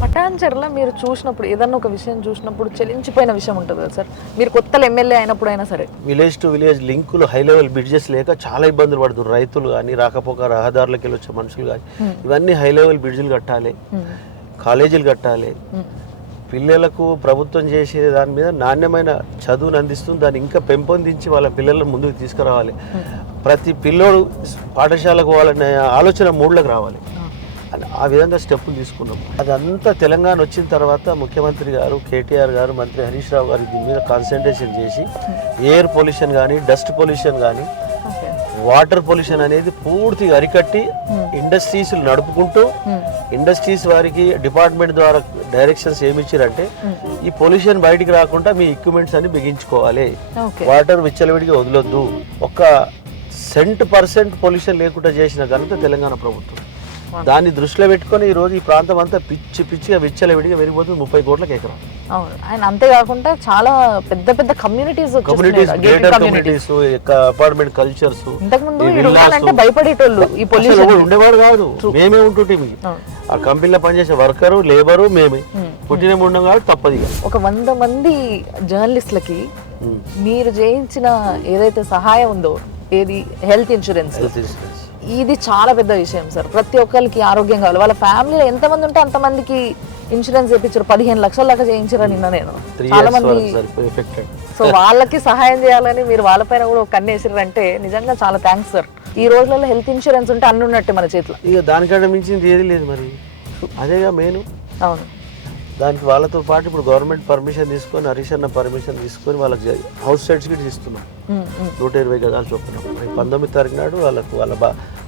పటాన్చెరులో మీరు చూసినప్పుడు ఏదన్నా ఒక విషయం చూసినప్పుడు చెలించిపోయిన విషయం ఉంటుంది కదా సార్? మీరు కొత్తలు ఎమ్మెల్యే అయినప్పుడు అయినా సరే విలేజ్ టు విలేజ్ లింకులు, హై లెవెల్ బ్రిడ్జెస్ లేక చాలా ఇబ్బందులు పడుతున్నారు రైతులు కానీ, రాకపోక రహదారులకు వెళ్ళి వచ్చే మనుషులు కానీ. ఇవన్నీ హై లెవెల్ బ్రిడ్జిలు కట్టాలి, కాలేజీలు కట్టాలి. పిల్లలకు ప్రభుత్వం చేసే దాని మీద నాణ్యమైన చదువును అందిస్తుంది, దాన్ని ఇంకా పెంపొందించి వాళ్ళ పిల్లలను ముందుకు తీసుకురావాలి. ప్రతి పిల్లోడు పాఠశాలకు పోవాలనే ఆలోచన మూడ్లకు రావాలి. ఆ విధంగా స్టెప్పులు తీసుకున్నాం. అదంతా తెలంగాణ వచ్చిన తర్వాత ముఖ్యమంత్రి గారు కేటీఆర్ గారు, మంత్రి హరీష్ రావు గారు దీని మీద కాన్సన్ట్రేషన్ చేసి ఎయిర్ పొల్యూషన్ కానీ, డస్ట్ పొల్యూషన్ కానీ, వాటర్ పొల్యూషన్ అనేది పూర్తిగా అరికట్టి ఇండస్ట్రీస్ నడుపుకుంటూ, ఇండస్ట్రీస్ వారికి డిపార్ట్మెంట్ ద్వారా డైరెక్షన్స్ ఏమి ఇచ్చారంటే, ఈ పొల్యూషన్ బయటికి రాకుండా మీ ఎక్విప్మెంట్స్ అన్ని బిగించుకోవాలి, వాటర్ విచ్చలవిడిగా వదలొద్దు. ఒక 1% పొల్యూషన్ లేకుండా చేసిన ఘనత తెలంగాణ ప్రభుత్వం. దాన్ని దృష్టిలో పెట్టుకొని ఈ రోజు ఈ ప్రాంతం అంతా పిచ్చిగా విచ్చలవిడిగా పెరిగిపోతుంది. 30 కోట్లకు ఎకరం. అవును. ఆయన అంతేకాకుండా చాలా పెద్ద పెద్ద కమ్యూనిటీస్, అపార్ట్మెంట్ కల్చర్స్. ఇంతకుముందు భయపడేటోళ్ళు ఈ పొల్యూషన్ ఉండేవాడు కాదు, మేమే ఉంటుంటే. ఆ కంపెనీలో పనిచేసే వర్కరు, లేబరు మేమే. పుట్టిన ఉండం కాబట్టి తప్పదు. ఒక 100 మంది జర్నలిస్టులకి మీరు చేయించిన ఏదైతే సహాయం ఉందో, ఏది హెల్త్ ఇన్సూరెన్స్, ఇది చాలా పెద్ద విషయం సార్. ప్రతి ఒక్కరికి ఆరోగ్యం కావాలి. వాళ్ళ ఫ్యామిలీలో ఎంతమంది ఉంటే అంతమందికి ఇన్సూరెన్స్ చేయించారు, 15 లక్షల దాకా చేయించారు నిన్న నేను. 3 చాలా years మంది వరకు సరిపోయి ఎఫెక్టెడ్. సో వాళ్ళకి సహాయం చేయాలని మీరు వాళ్ళపైన కూడా ఒక కన్ను వేసిరంటే నిజంగా చాలా థ్యాంక్స్ సార్. ఈ రోజులలో హెల్త్ ఇన్సూరెన్స్ ఉంటే అన్ని ఉన్నట్టే మన చేతిలో. ఇక దానికంటే మించింది ఏది లేదు మరి, అదేగా మెయిన్. అవును, దానికి వాళ్ళతో పాటు ఇప్పుడు గవర్నమెంట్ పర్మిషన్ తీసుకొని, హరీష్ అన్న పర్మిషన్ తీసుకొని వాళ్ళకి హౌస్ సర్టిఫికేట్ ఇస్తున్నాం. 120 గజాలు చొప్పున 19వ తారీఖు నాడు వాళ్ళకు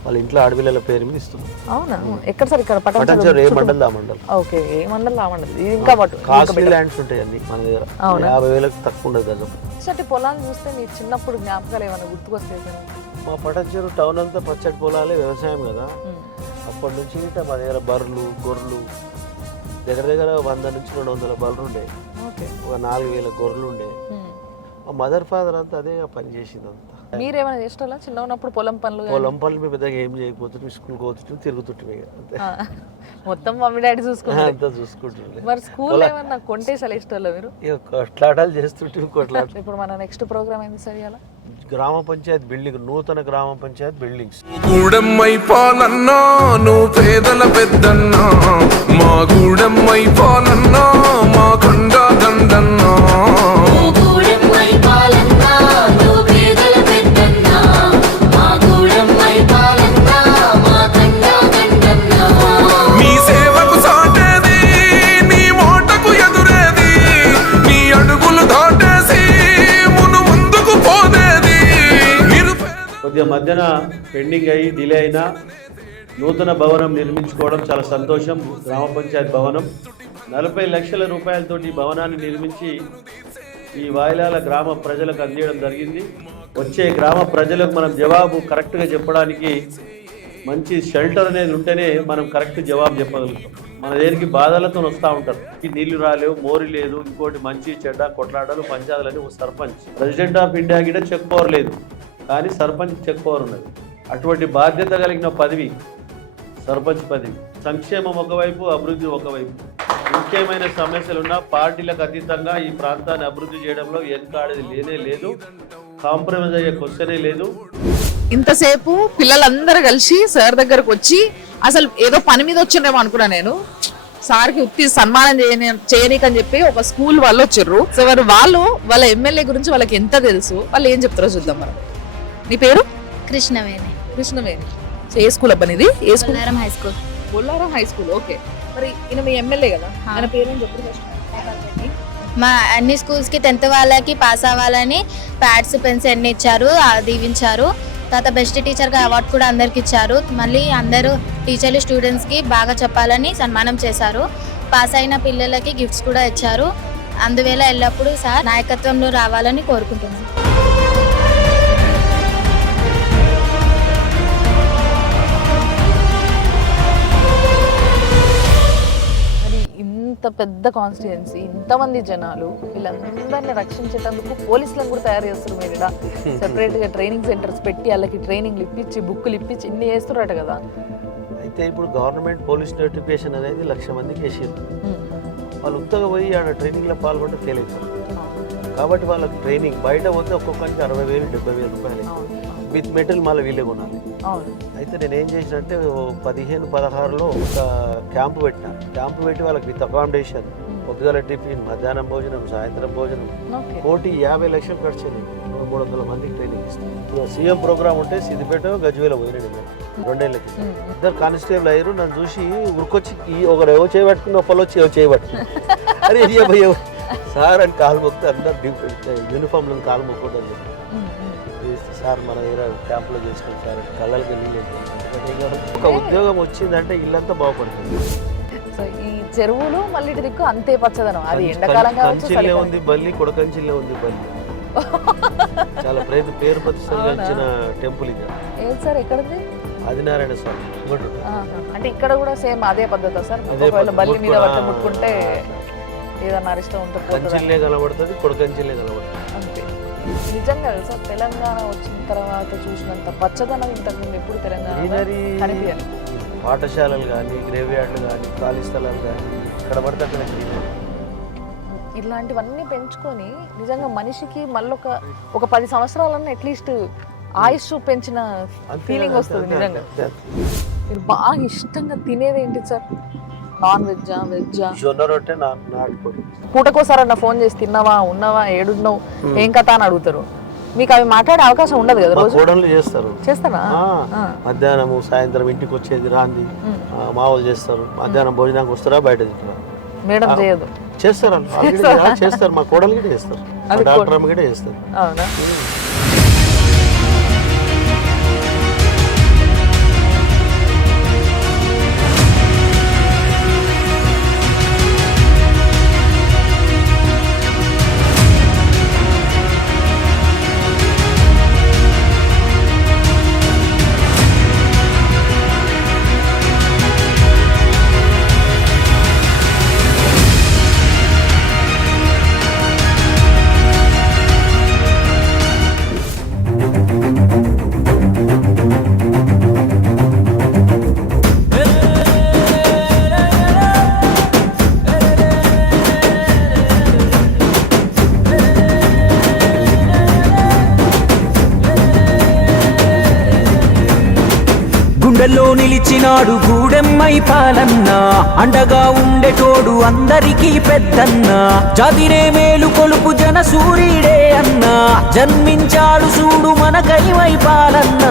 వాళ్ళ ఇంట్లో ఆడపిల్లల పేరు మీద ఇస్తున్నాం. అవునా? ఎక్కడ సార్? ఇక్కడ పటాన్చెరు. ఏ మండల్ ఆ మండల్. ఓకే, ఏ మండల్ ఆ మండల్. ఇది ఇంకా కాస్ట్లీ ల్యాండ్స్ ఉంటాయి అన్ని మన దగ్గర. 50,000 తక్కువ ఉండదు గజం. పచ్చటి పొలాలు చూస్తే మీ చిన్నప్పుడు జ్ఞాపకాలు ఏమైనా గుర్తుకొస్తాయి సార్? మా పటాన్చెరు టౌన్ అంతా పచ్చటి పొలాలే, వ్యవసాయం కదా. అప్పటి నుంచి ఇట మా దగ్గర బర్రెలు, గొర్రెలు దగ్గర 100 నుంచి 200 బర్రెలు ఉండే, ఒక 4,000 గొర్రెలు ఉండే. మా మదర్ ఫాదర్ అంతా అదే పని చేసింది అంతా. మీరేమైనా చేస్తారా చిన్న ఉన్నప్పుడు పొలం పనులు? పొలం పనులు మేము పెద్దగా ఏం చేయకపోతుంటే స్కూల్కి పోతుంటే తిరుగుతుంటే మొత్తం మమ్మీ డాడీ చూసుకుంటారు అంతా చూసుకుంటుండే. మరి స్కూల్ ఏమన్నా కొంటేసాలు ఇష్టంలో మీరు? ఇక కొట్లాటాలు చేస్తుంటే కొట్లాట. ఇప్పుడు మన నెక్స్ట్ ప్రోగ్రామ్ ఏంది సార్? ఇవాళ గ్రామ పంచాయత్ బిల్డింగ్, నూతన గ్రామ పంచాయత్ బిల్డింగ్స్. గూడెమ్మైపోనన్నా నువ్వు పేదల పెద్దన్నా, మా గూడెమ్మైపోనన్నా మా కొండ దండన్నా. మీ సేవకు సాటేది, నీ మోటకు ఎదురేది, నీ అడుగులు దాటేసి మును ముందుకు పోదేది. కొద్దిగా మధ్యన పెండింగ్ అయ్యి డిలే అయినా నూతన భవనం నిర్మించుకోవడం చాలా సంతోషం. గ్రామ పంచాయత్ భవనం 40 లక్షల రూపాయలతోటి ఈ భవనాన్ని నిర్మించి ఈ వాయిలాల గ్రామ ప్రజలకు అందించడం జరిగింది. వచ్చే గ్రామ ప్రజలకు మనం జవాబు కరెక్ట్గా చెప్పడానికి మంచి షెల్టర్ అనేది ఉంటేనే మనం కరెక్ట్ జవాబు చెప్పగలుగుతాం. మన దగ్గరికి బాధలతో వస్తూ ఉంటారు, ఈ నీళ్లు రాలేవు, మోరి లేదు, ఇంకోటి మంచి చెడ్డ కొట్లాటలు పంచాయతీలని. ఒక సర్పంచ్, ప్రెసిడెంట్ ఆఫ్ ఇండియా గిట చెక్ పవర్ లేదు, కానీ సర్పంచ్ చెక్ పవర్ ఉన్నది. అటువంటి బాధ్యత కలిగిన పదవి సర్పంచ్ పదవి. సంక్షేమం ఒకవైపు, అభివృద్ధి ఒకవైపు. ముఖ్యమైన సమస్యలున్న పార్టీలకు అతీతంగా ఈ ప్రాంతాన్ని అభివృద్ధి చేయడంలో వెనుకాడేది లేనే లేదు, కాంప్రమైజ్ అయ్యే క్వశ్చనే లేదు. ఇంతసేపు పిల్లలందరూ కలిసి సార్ దగ్గరకు వచ్చి అసలు ఏదో పని మీద వచ్చిండేమో అనుకున్నా నేను. సార్కి ఉత్తి సన్మానం చేయనీకని చెప్పి ఒక స్కూల్ వాళ్ళు వచ్చిర్రు. సో మరి వాళ్ళు వాళ్ళ ఎమ్మెల్యే గురించి వాళ్ళకి ఎంత తెలుసు, వాళ్ళు ఏం చెప్తారో చూద్దాం మనం. నీ పేరు? కృష్ణవేణి. కృష్ణవేణి. ఏ స్కూల్ అబ్బా ఇది? ఏ school? Bollaram high school. Bollaram high school. Okay, మరి ఈయన మీ ఎమ్మెల్యే కదా, ఆయన పేరేం చెప్పు. మా అన్ని స్కూల్స్కి 10th వాళ్ళకి పాస్ అవ్వాలని ప్యాడ్స్, పెన్స్ అన్ని ఇచ్చారు, దీవించారు. తర్వాత బెస్ట్ టీచర్గా అవార్డు కూడా అందరికి ఇచ్చారు. మళ్ళీ అందరూ టీచర్లు స్టూడెంట్స్కి బాగా చెప్పాలని సన్మానం చేశారు. పాస్ అయిన పిల్లలకి గిఫ్ట్స్ కూడా ఇచ్చారు. అందువల్ల ఎల్లప్పుడూ సార్ నాయకత్వంలో రావాలని కోరుకుంటున్నాను. ఇంత పెద్ద కాన్స్టిట్యుయెన్సీ, ఇంతమంది జనాలు, వీళ్ళందరినీ రక్షించేటందుకు పోలీసులను కూడా తయారు చేస్తారు. మీరు ఇక్కడ సెపరేట్గా ట్రైనింగ్ సెంటర్స్ పెట్టి వాళ్ళకి ట్రైనింగ్లు ఇప్పించి బుక్కులు ఇప్పించి ఇన్ని చేస్తున్నారట కదా. అయితే ఇప్పుడు గవర్నమెంట్ పోలీస్ నోటిఫికేషన్ అనేది 1,00,000 మందికి వేసారు. వాళ్ళు ఉత్తగా పోయి ఆడ ట్రైనింగ్లో పాల్గొంటే ఫెయిల్ అవుతారు. కాబట్టి వాళ్ళకి ట్రైనింగ్ బయట పోతే ఒక్కొక్కరికి 60,000, 70,000 రూపాయలు విత్ మెటీరియల్ మళ్ళీ వీళ్ళే కొనాలి. అయితే నేను ఏం చేసినంటే 15-16లో ఒక క్యాంపు పెట్టినా. క్యాంపు పెట్టి వాళ్ళకి విత్ అకామిడేషన్, పొద్దుగాల టిఫిన్, మధ్యాహ్నం భోజనం, సాయంత్రం భోజనం, 50 లక్షలు ఖర్చు అయింది. 300 మందికి ట్రైనింగ్ ఇస్తాను. సీఎం ప్రోగ్రామ్ ఉంటే సిద్దిపేట, గజ్వేల పోయినాడు 2 ఏళ్ళకి. ఇద్దరు కానిస్టేబుల్ అయ్యారు. నన్ను చూసి ఉరికొచ్చి ఒకరు ఏవో చేయబట్టుకుని ఒకళ్ళు వచ్చి ఏవో చేయబట్టుకుని అరే ఇది భయ్య సార్ అని కాలు మొక్కితే అందరు యూనిఫామ్లో కాలు మొక్కడం సార్ మన దగ్గర క్యాంపులో చేసుకుని సార్ కళ్ళకి వెళ్ళి ఒక ఉద్యోగం వచ్చిందంటే ఇల్లంతా బాగుపడుతుంది. సో ఈ చెరువులు మళ్ళీ దిక్కు అంతే పచ్చదనం. అది ఎండాకాలం కంచిల్లే ఉంది బల్లి, కొడకంచిల్లే ఉంది బల్లి. చాలా పేరు ప్రతిష్టలు ఇచ్చిన టెంపుల్ ఇది. ఏది సార్? ఎక్కడుంది? ఆదినారాయణ స్వామి. అంటే ఇక్కడ కూడా సేమ్ అదే పద్ధతి సార్? ఒకవేళ బల్లి మీద పట్ట ముట్టుకుంటే ఏదన్నా అరిష్టం ఉంటే కంచిల్లే కనబడుతుంది, కొడకంచిల్లే కనబడుతుంది. అంతే. నిజంగా సార్ తెలంగాణ వచ్చిన తర్వాత చూసినంత పచ్చదనం ఇంతకుముందు ఎప్పుడు తెలంగాణ కనిపించాలి. పాఠశాలలు కానీ, గ్రేవ్ యార్డ్లు కానీ, ఖాళీ స్థలాలు కానీ ఇక్కడ పడితే అక్కడ ఇలాంటివన్నీ పెంచుకొని నిజంగా మనిషికి మళ్ళీ ఒక 10 సంవత్సరాలన్నా అట్లీస్ట్ ఆయుష్ పెంచిన ఫీలింగ్ వస్తుంది. నిజంగా మీరు బాగా ఇష్టంగా తినేది ఏంటి సార్? నాన్ వెజ్జా వెజ్జా? జొన్న రొట్టె నాటుకోడి. పూటకోసారన్న ఫోన్ చేసి తిన్నావా, ఉన్నావా, ఏడున్నావు, ఏం కథ అని అడుగుతారు. మీకు అవి మాట్లాడే అవకాశం ఉండదు కదా రోజు? కోడళ్ళు చేస్తారు. చేస్తారా? మధ్యాహ్నం సాయంత్రం ఇంటికి వచ్చేది రాంది మా వాళ్ళు చేస్తారు. మధ్యాహ్నం భోజనానికి వస్తారా బయట తింటారా? మేడం చేయదు. చేస్తారు చేస్తారు, మా కోడలు కూడా చేస్తారు, డాక్టర్ అమ్మ కూడా చేస్తారు. అవునా? గుండెల్లో నిలిచినాడు గూడెమ్మై పాలన్న, అండగా ఉండేటోడు అందరికీ పెద్దన్న, జాతినే మేలు కొలుపు జన సూర్యుడే అన్న, జన్మించాడు చూడు మన కైవై పాలన్న.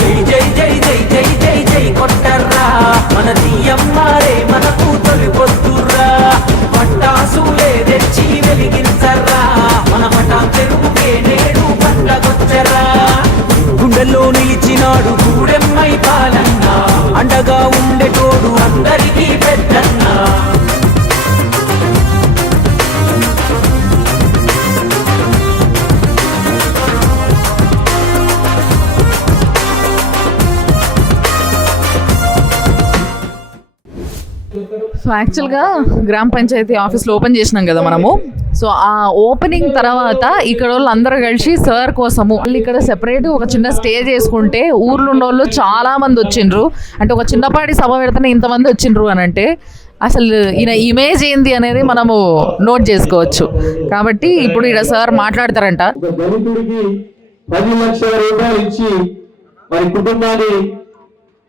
జై జై జై జై జై జై జై కొట్టర్రా మన తీయమ్మారే మనకు తొలి పొద్దుర్రా, పట్టాసులే తెచ్చి వెలిగించర్రా మన పటా చెరువుకే నేడు పండగొచ్చరా. గుండెల్లో నిలిచినాడు గూడెమ్మై పాలన్న, అండగా ఉండేటోడు అందరికీ పెద్దన్న. సో యాక్చువల్గా గ్రామ పంచాయతీ ఆఫీస్లో ఓపెన్ చేసినాం కదా మనము. సో ఆ ఓపెనింగ్ తర్వాత ఇక్కడ వాళ్ళు అందరూ కలిసి సార్ కోసము వాళ్ళు ఇక్కడ సెపరేట్ ఒక చిన్న స్టేజ్ వేసుకుంటే ఊర్లో ఉన్న వాళ్ళు చాలా మంది వచ్చిండ్రు. అంటే ఒక చిన్నపాటి సభ పెడితేనే ఇంతమంది వచ్చిండ్రు అని అంటే అసలు ఈయన ఇమేజ్ ఏంది అనేది మనము నోట్ చేసుకోవచ్చు. కాబట్టి ఇప్పుడు ఇక్కడ సార్ మాట్లాడతారంట. దళితుడికి 10 లక్షల రూపాయలు ఇచ్చి వారి కుటుంబాన్ని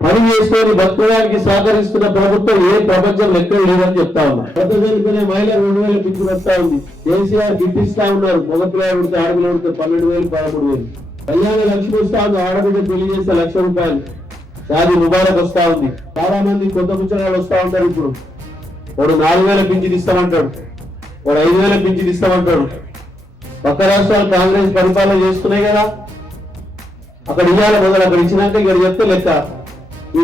పని చేసుకొని బతకడానికి సహకరిస్తున్న ప్రభుత్వం ఏ ప్రపంచంలో ఎక్కడ లేదని చెప్తా ఉన్నా. కొత్త చదువుకునే మహిళ 2,000 పింఛన్ వస్తా ఉంది. కేసీఆర్ గిఫ్ట్ ఇస్తా ఉన్నారు. మగ పిల్లలు ఉడితే ఆడపిల్ల ఉడితే 12,000 13,000. కళ్యాణ లక్ష్మి వస్తా ఉంది. ఆడబిడ్డ పెళ్లి చేస్తే ₹1,00,000. షాదీ ముబారక్ వస్తా ఉంది. చాలా మంది కొత్త ముచ్చరాలు వస్తా ఉంటారు. ఇప్పుడు వాడు 4,000 పింఛన్ ఇస్తామంటాడు, వాడు 5,000 పింఛన్ ఇస్తామంటాడు. పక్క రాష్ట్రాలు కాంగ్రెస్ పరిపాలన చేస్తున్నాయి కదా, అక్కడ ఇవ్వాలి మొదలు, అక్కడ ఇచ్చినాక ఇక్కడ చెప్తే లెక్క ఈ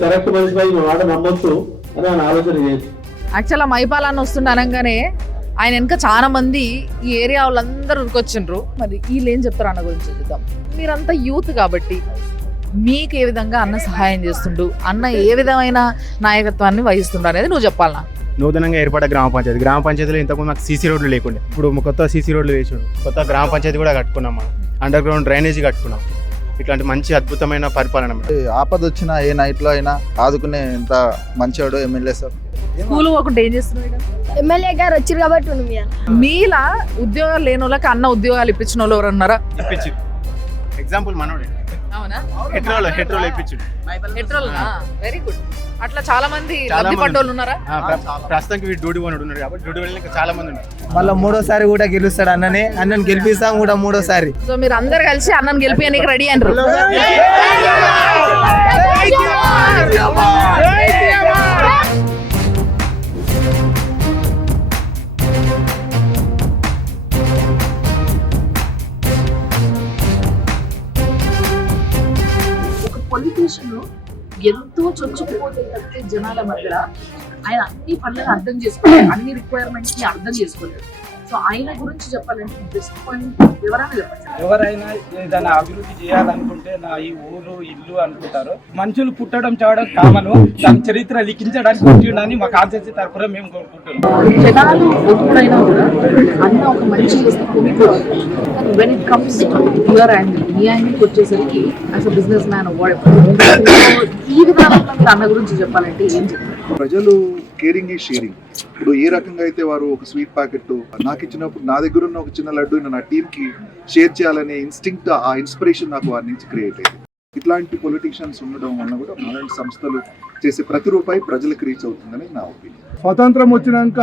కరెక్ట్ మనిషిపై మా మాట నమ్మొచ్చు అని ఆయన ఆలోచన చేయొచ్చు. యాక్చువల్గా మైపాలన్న వస్తుండే అనగానే ఆయన వెనక చాలా మంది ఈ ఏరియా వాళ్ళందరూ ఉరికొచ్చిండ్రు. మరి వీళ్ళు ఏం చెప్తారు అన్న గురించి చూద్దాం. మీరంతా యూత్ కాబట్టి మీకు ఏ విధంగా అన్న సహాయం చేస్తుండు, అన్న ఏ విధమైన నాయకత్వాన్ని వహిస్తుండు అనేది నువ్వు చెప్పాలన్నా. నూతనంగా ఏర్పడ్డ గ్రామ పంచాయతీలో ఇంతకుముందు మాకు సీసీ రోడ్లు లేకుండే, ఇప్పుడు కొత్త సీసీ రోడ్లు వేసాడు. కొత్త గ్రామ పంచాయతీ కూడా కట్టుకున్నాం, మనం అండర్ గ్రౌండ్ డ్రైనేజీ కట్టుకున్నాం. ఇట్లాంటి మంచి అద్భుతమైన పరిపాలన. ఆపద వచ్చినా ఏ నైట్ లో అయినా ఆదుకునే ఎంత మంచివాడు ఎమ్మెల్యే సార్. స్కూల్ ఒకటి ఏం చేస్తున్నాడు? ఎమ్మెల్యే గారు వచ్చారు కాబట్టి మీలా ఉద్యోగాలు లేని వాళ్ళకి అన్న ఉద్యోగాలు ఇప్పించిన వాళ్ళు ఎవరన్నారా? ఇప్పించి ఎగ్జాంపుల్ మనోడే. అవునా? హెట్రోల్ ఇప్పించాడు. Very good. అట్లా చాలా మంది లబ్ధిపడ్డోళ్ళు ఉన్నారా? ప్రస్తుతానికి డ్యూటీ ఉన్నాడు కాబట్టి డ్యూటీ వెళ్ళి చాలా మంది ఉన్నారు. మళ్ళీ 3ోసారి కూడా గెలుస్తాడు అన్నని గెలిపిస్తాం కూడా 3ోసారి. సో మీరు అందరు కలిసి అన్నని గెలిపియడానికి రెడీ అంటారు. ఒక పొలిటీషియన్ ఎంతో చొచ్చుకుపోతే తప్పితే జనాల మధ్య ఆయన అన్ని పనులను అర్థం చేసుకోలేదు, అన్ని రిక్వైర్మెంట్స్ ని అర్థం చేసుకోలేదు. సో ఆయన గురించి చెప్పాలంటే బెస్ట్ పాయింట్ ఎవరైనా చెప్పచ్చు. ఎవరైనా ఏదైనా అభివృద్ధి చేయాలనుకుంటే నా ఈ ఊరు ఇల్లు అనుకుంటారు. మనుషులు పుట్టడం చావడం కామను, దాని చరిత్ర లిఖించడానికి పుట్టిండని మా కాన్సెన్సీ తరఫున మేము కోరుకుంటున్నాం. జనాలు ఎప్పుడైనా కూడా అన్న ఒక మంచి చేస్తే కొనుక్కోవాలి. When it comes your angle, మీ యాంగిల్కి వచ్చేసరికి యాజ్ అ బిజినెస్ మ్యాన్ ఈ విధానంలో మీరు అన్న గురించి చెప్పాలంటే ఏం చెప్తారు? ప్రజలు కేరింగ్ ఈ షేరింగ్. ఇప్పుడు ఏ రకంగా అయితే వారు ఒక స్వీట్ ప్యాకెట్ నాకు ఇచ్చినప్పుడు నా దగ్గర ఉన్న ఒక చిన్న లడ్డు నా టీమ్ కి షేర్ చేయాలనే ఇన్స్టింక్ట్, ఆ ఇన్స్పిరేషన్ నాకు వారి నుంచి క్రియేట్ అయింది. ఇట్లాంటి పొలిటీషియన్స్ ఉండడం వలన కూడా అలాంటి సంస్థలు చేసే ప్రతి రూపాయి ప్రజలకు రీచ్ అవుతుందని నా ఒపీనియన్. స్వతంత్రం వచ్చినాక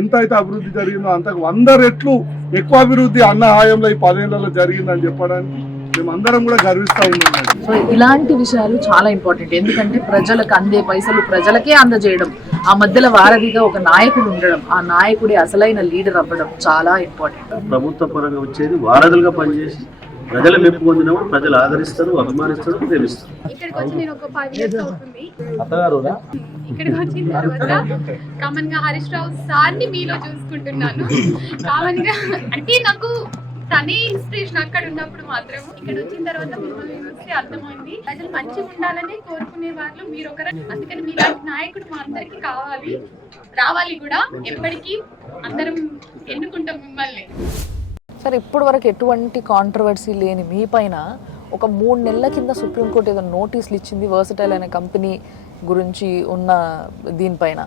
ఎంత అయితే అభివృద్ధి జరిగిందో అంతకు 100 రెట్లు ఎక్కువ అభివృద్ధి అన్న హాయంలో ఈ 10 ఏళ్లలో జరిగిందని చెప్పడానికి మేమందరం కూడా గర్విస్తూ ఉన్నాం. సో ఇలాంటి విషయాలు చాలా ఇంపార్టెంట్. ఎందుకంటే ప్రజలకు అందే పైసలు ప్రజలకే అందజేయడం, ఆ మధ్యలో వారధిగా ఒక నాయకుడు ఉండడం, ఆ నాయకుడి అసలైన లీడర్ అవ్వడం చాలా ఇంపార్టెంట్. ప్రభుత్వ పరంగా వచ్చేది వారధులుగా పనిచేసి ప్రజల మెప్పు పొందినప్పుడు ప్రజలు ఆదరిస్తారు, అభిమానిస్తారు, ప్రేమిస్తారు. ఇక్కడికి వచ్చి నేను ఒక 5 years అవుతుంది. అత్తగారురా ఇక్కడికి వచ్చిన తర్వాత కామన్ గా హరీష్ రావు సార్ని మీలో చూసుకుంటున్నాను. కామన్ గా అంటే నాకు తనే ఇన్స్పిరేషన్ అక్కడ ఉన్నప్పుడు మాత్రం. ఇక్కడ వచ్చిన తర్వాత మిమ్మల్ని చూస్తే అర్థమైంది ప్రజలు మంచిగా ఉండాలని కోరుకునే వాళ్ళు మీరు ఒకరు. అందుకని మీలాంటి నాయకుడు మా అందరికి కావాలి, రావాలి కూడా. ఎప్పటికీ అందరం ఎన్నుకుంటాం మిమ్మల్ని. సరే, ఇప్పటి వరకు ఎటువంటి కాంట్రవర్సీ లేని మీ పైన ఒక 3 నెలల కింద సుప్రీంకోర్టు ఏదో నోటీసులు ఇచ్చింది వర్సటైల్ అనే కంపెనీ గురించి ఉన్న దీనిపైన.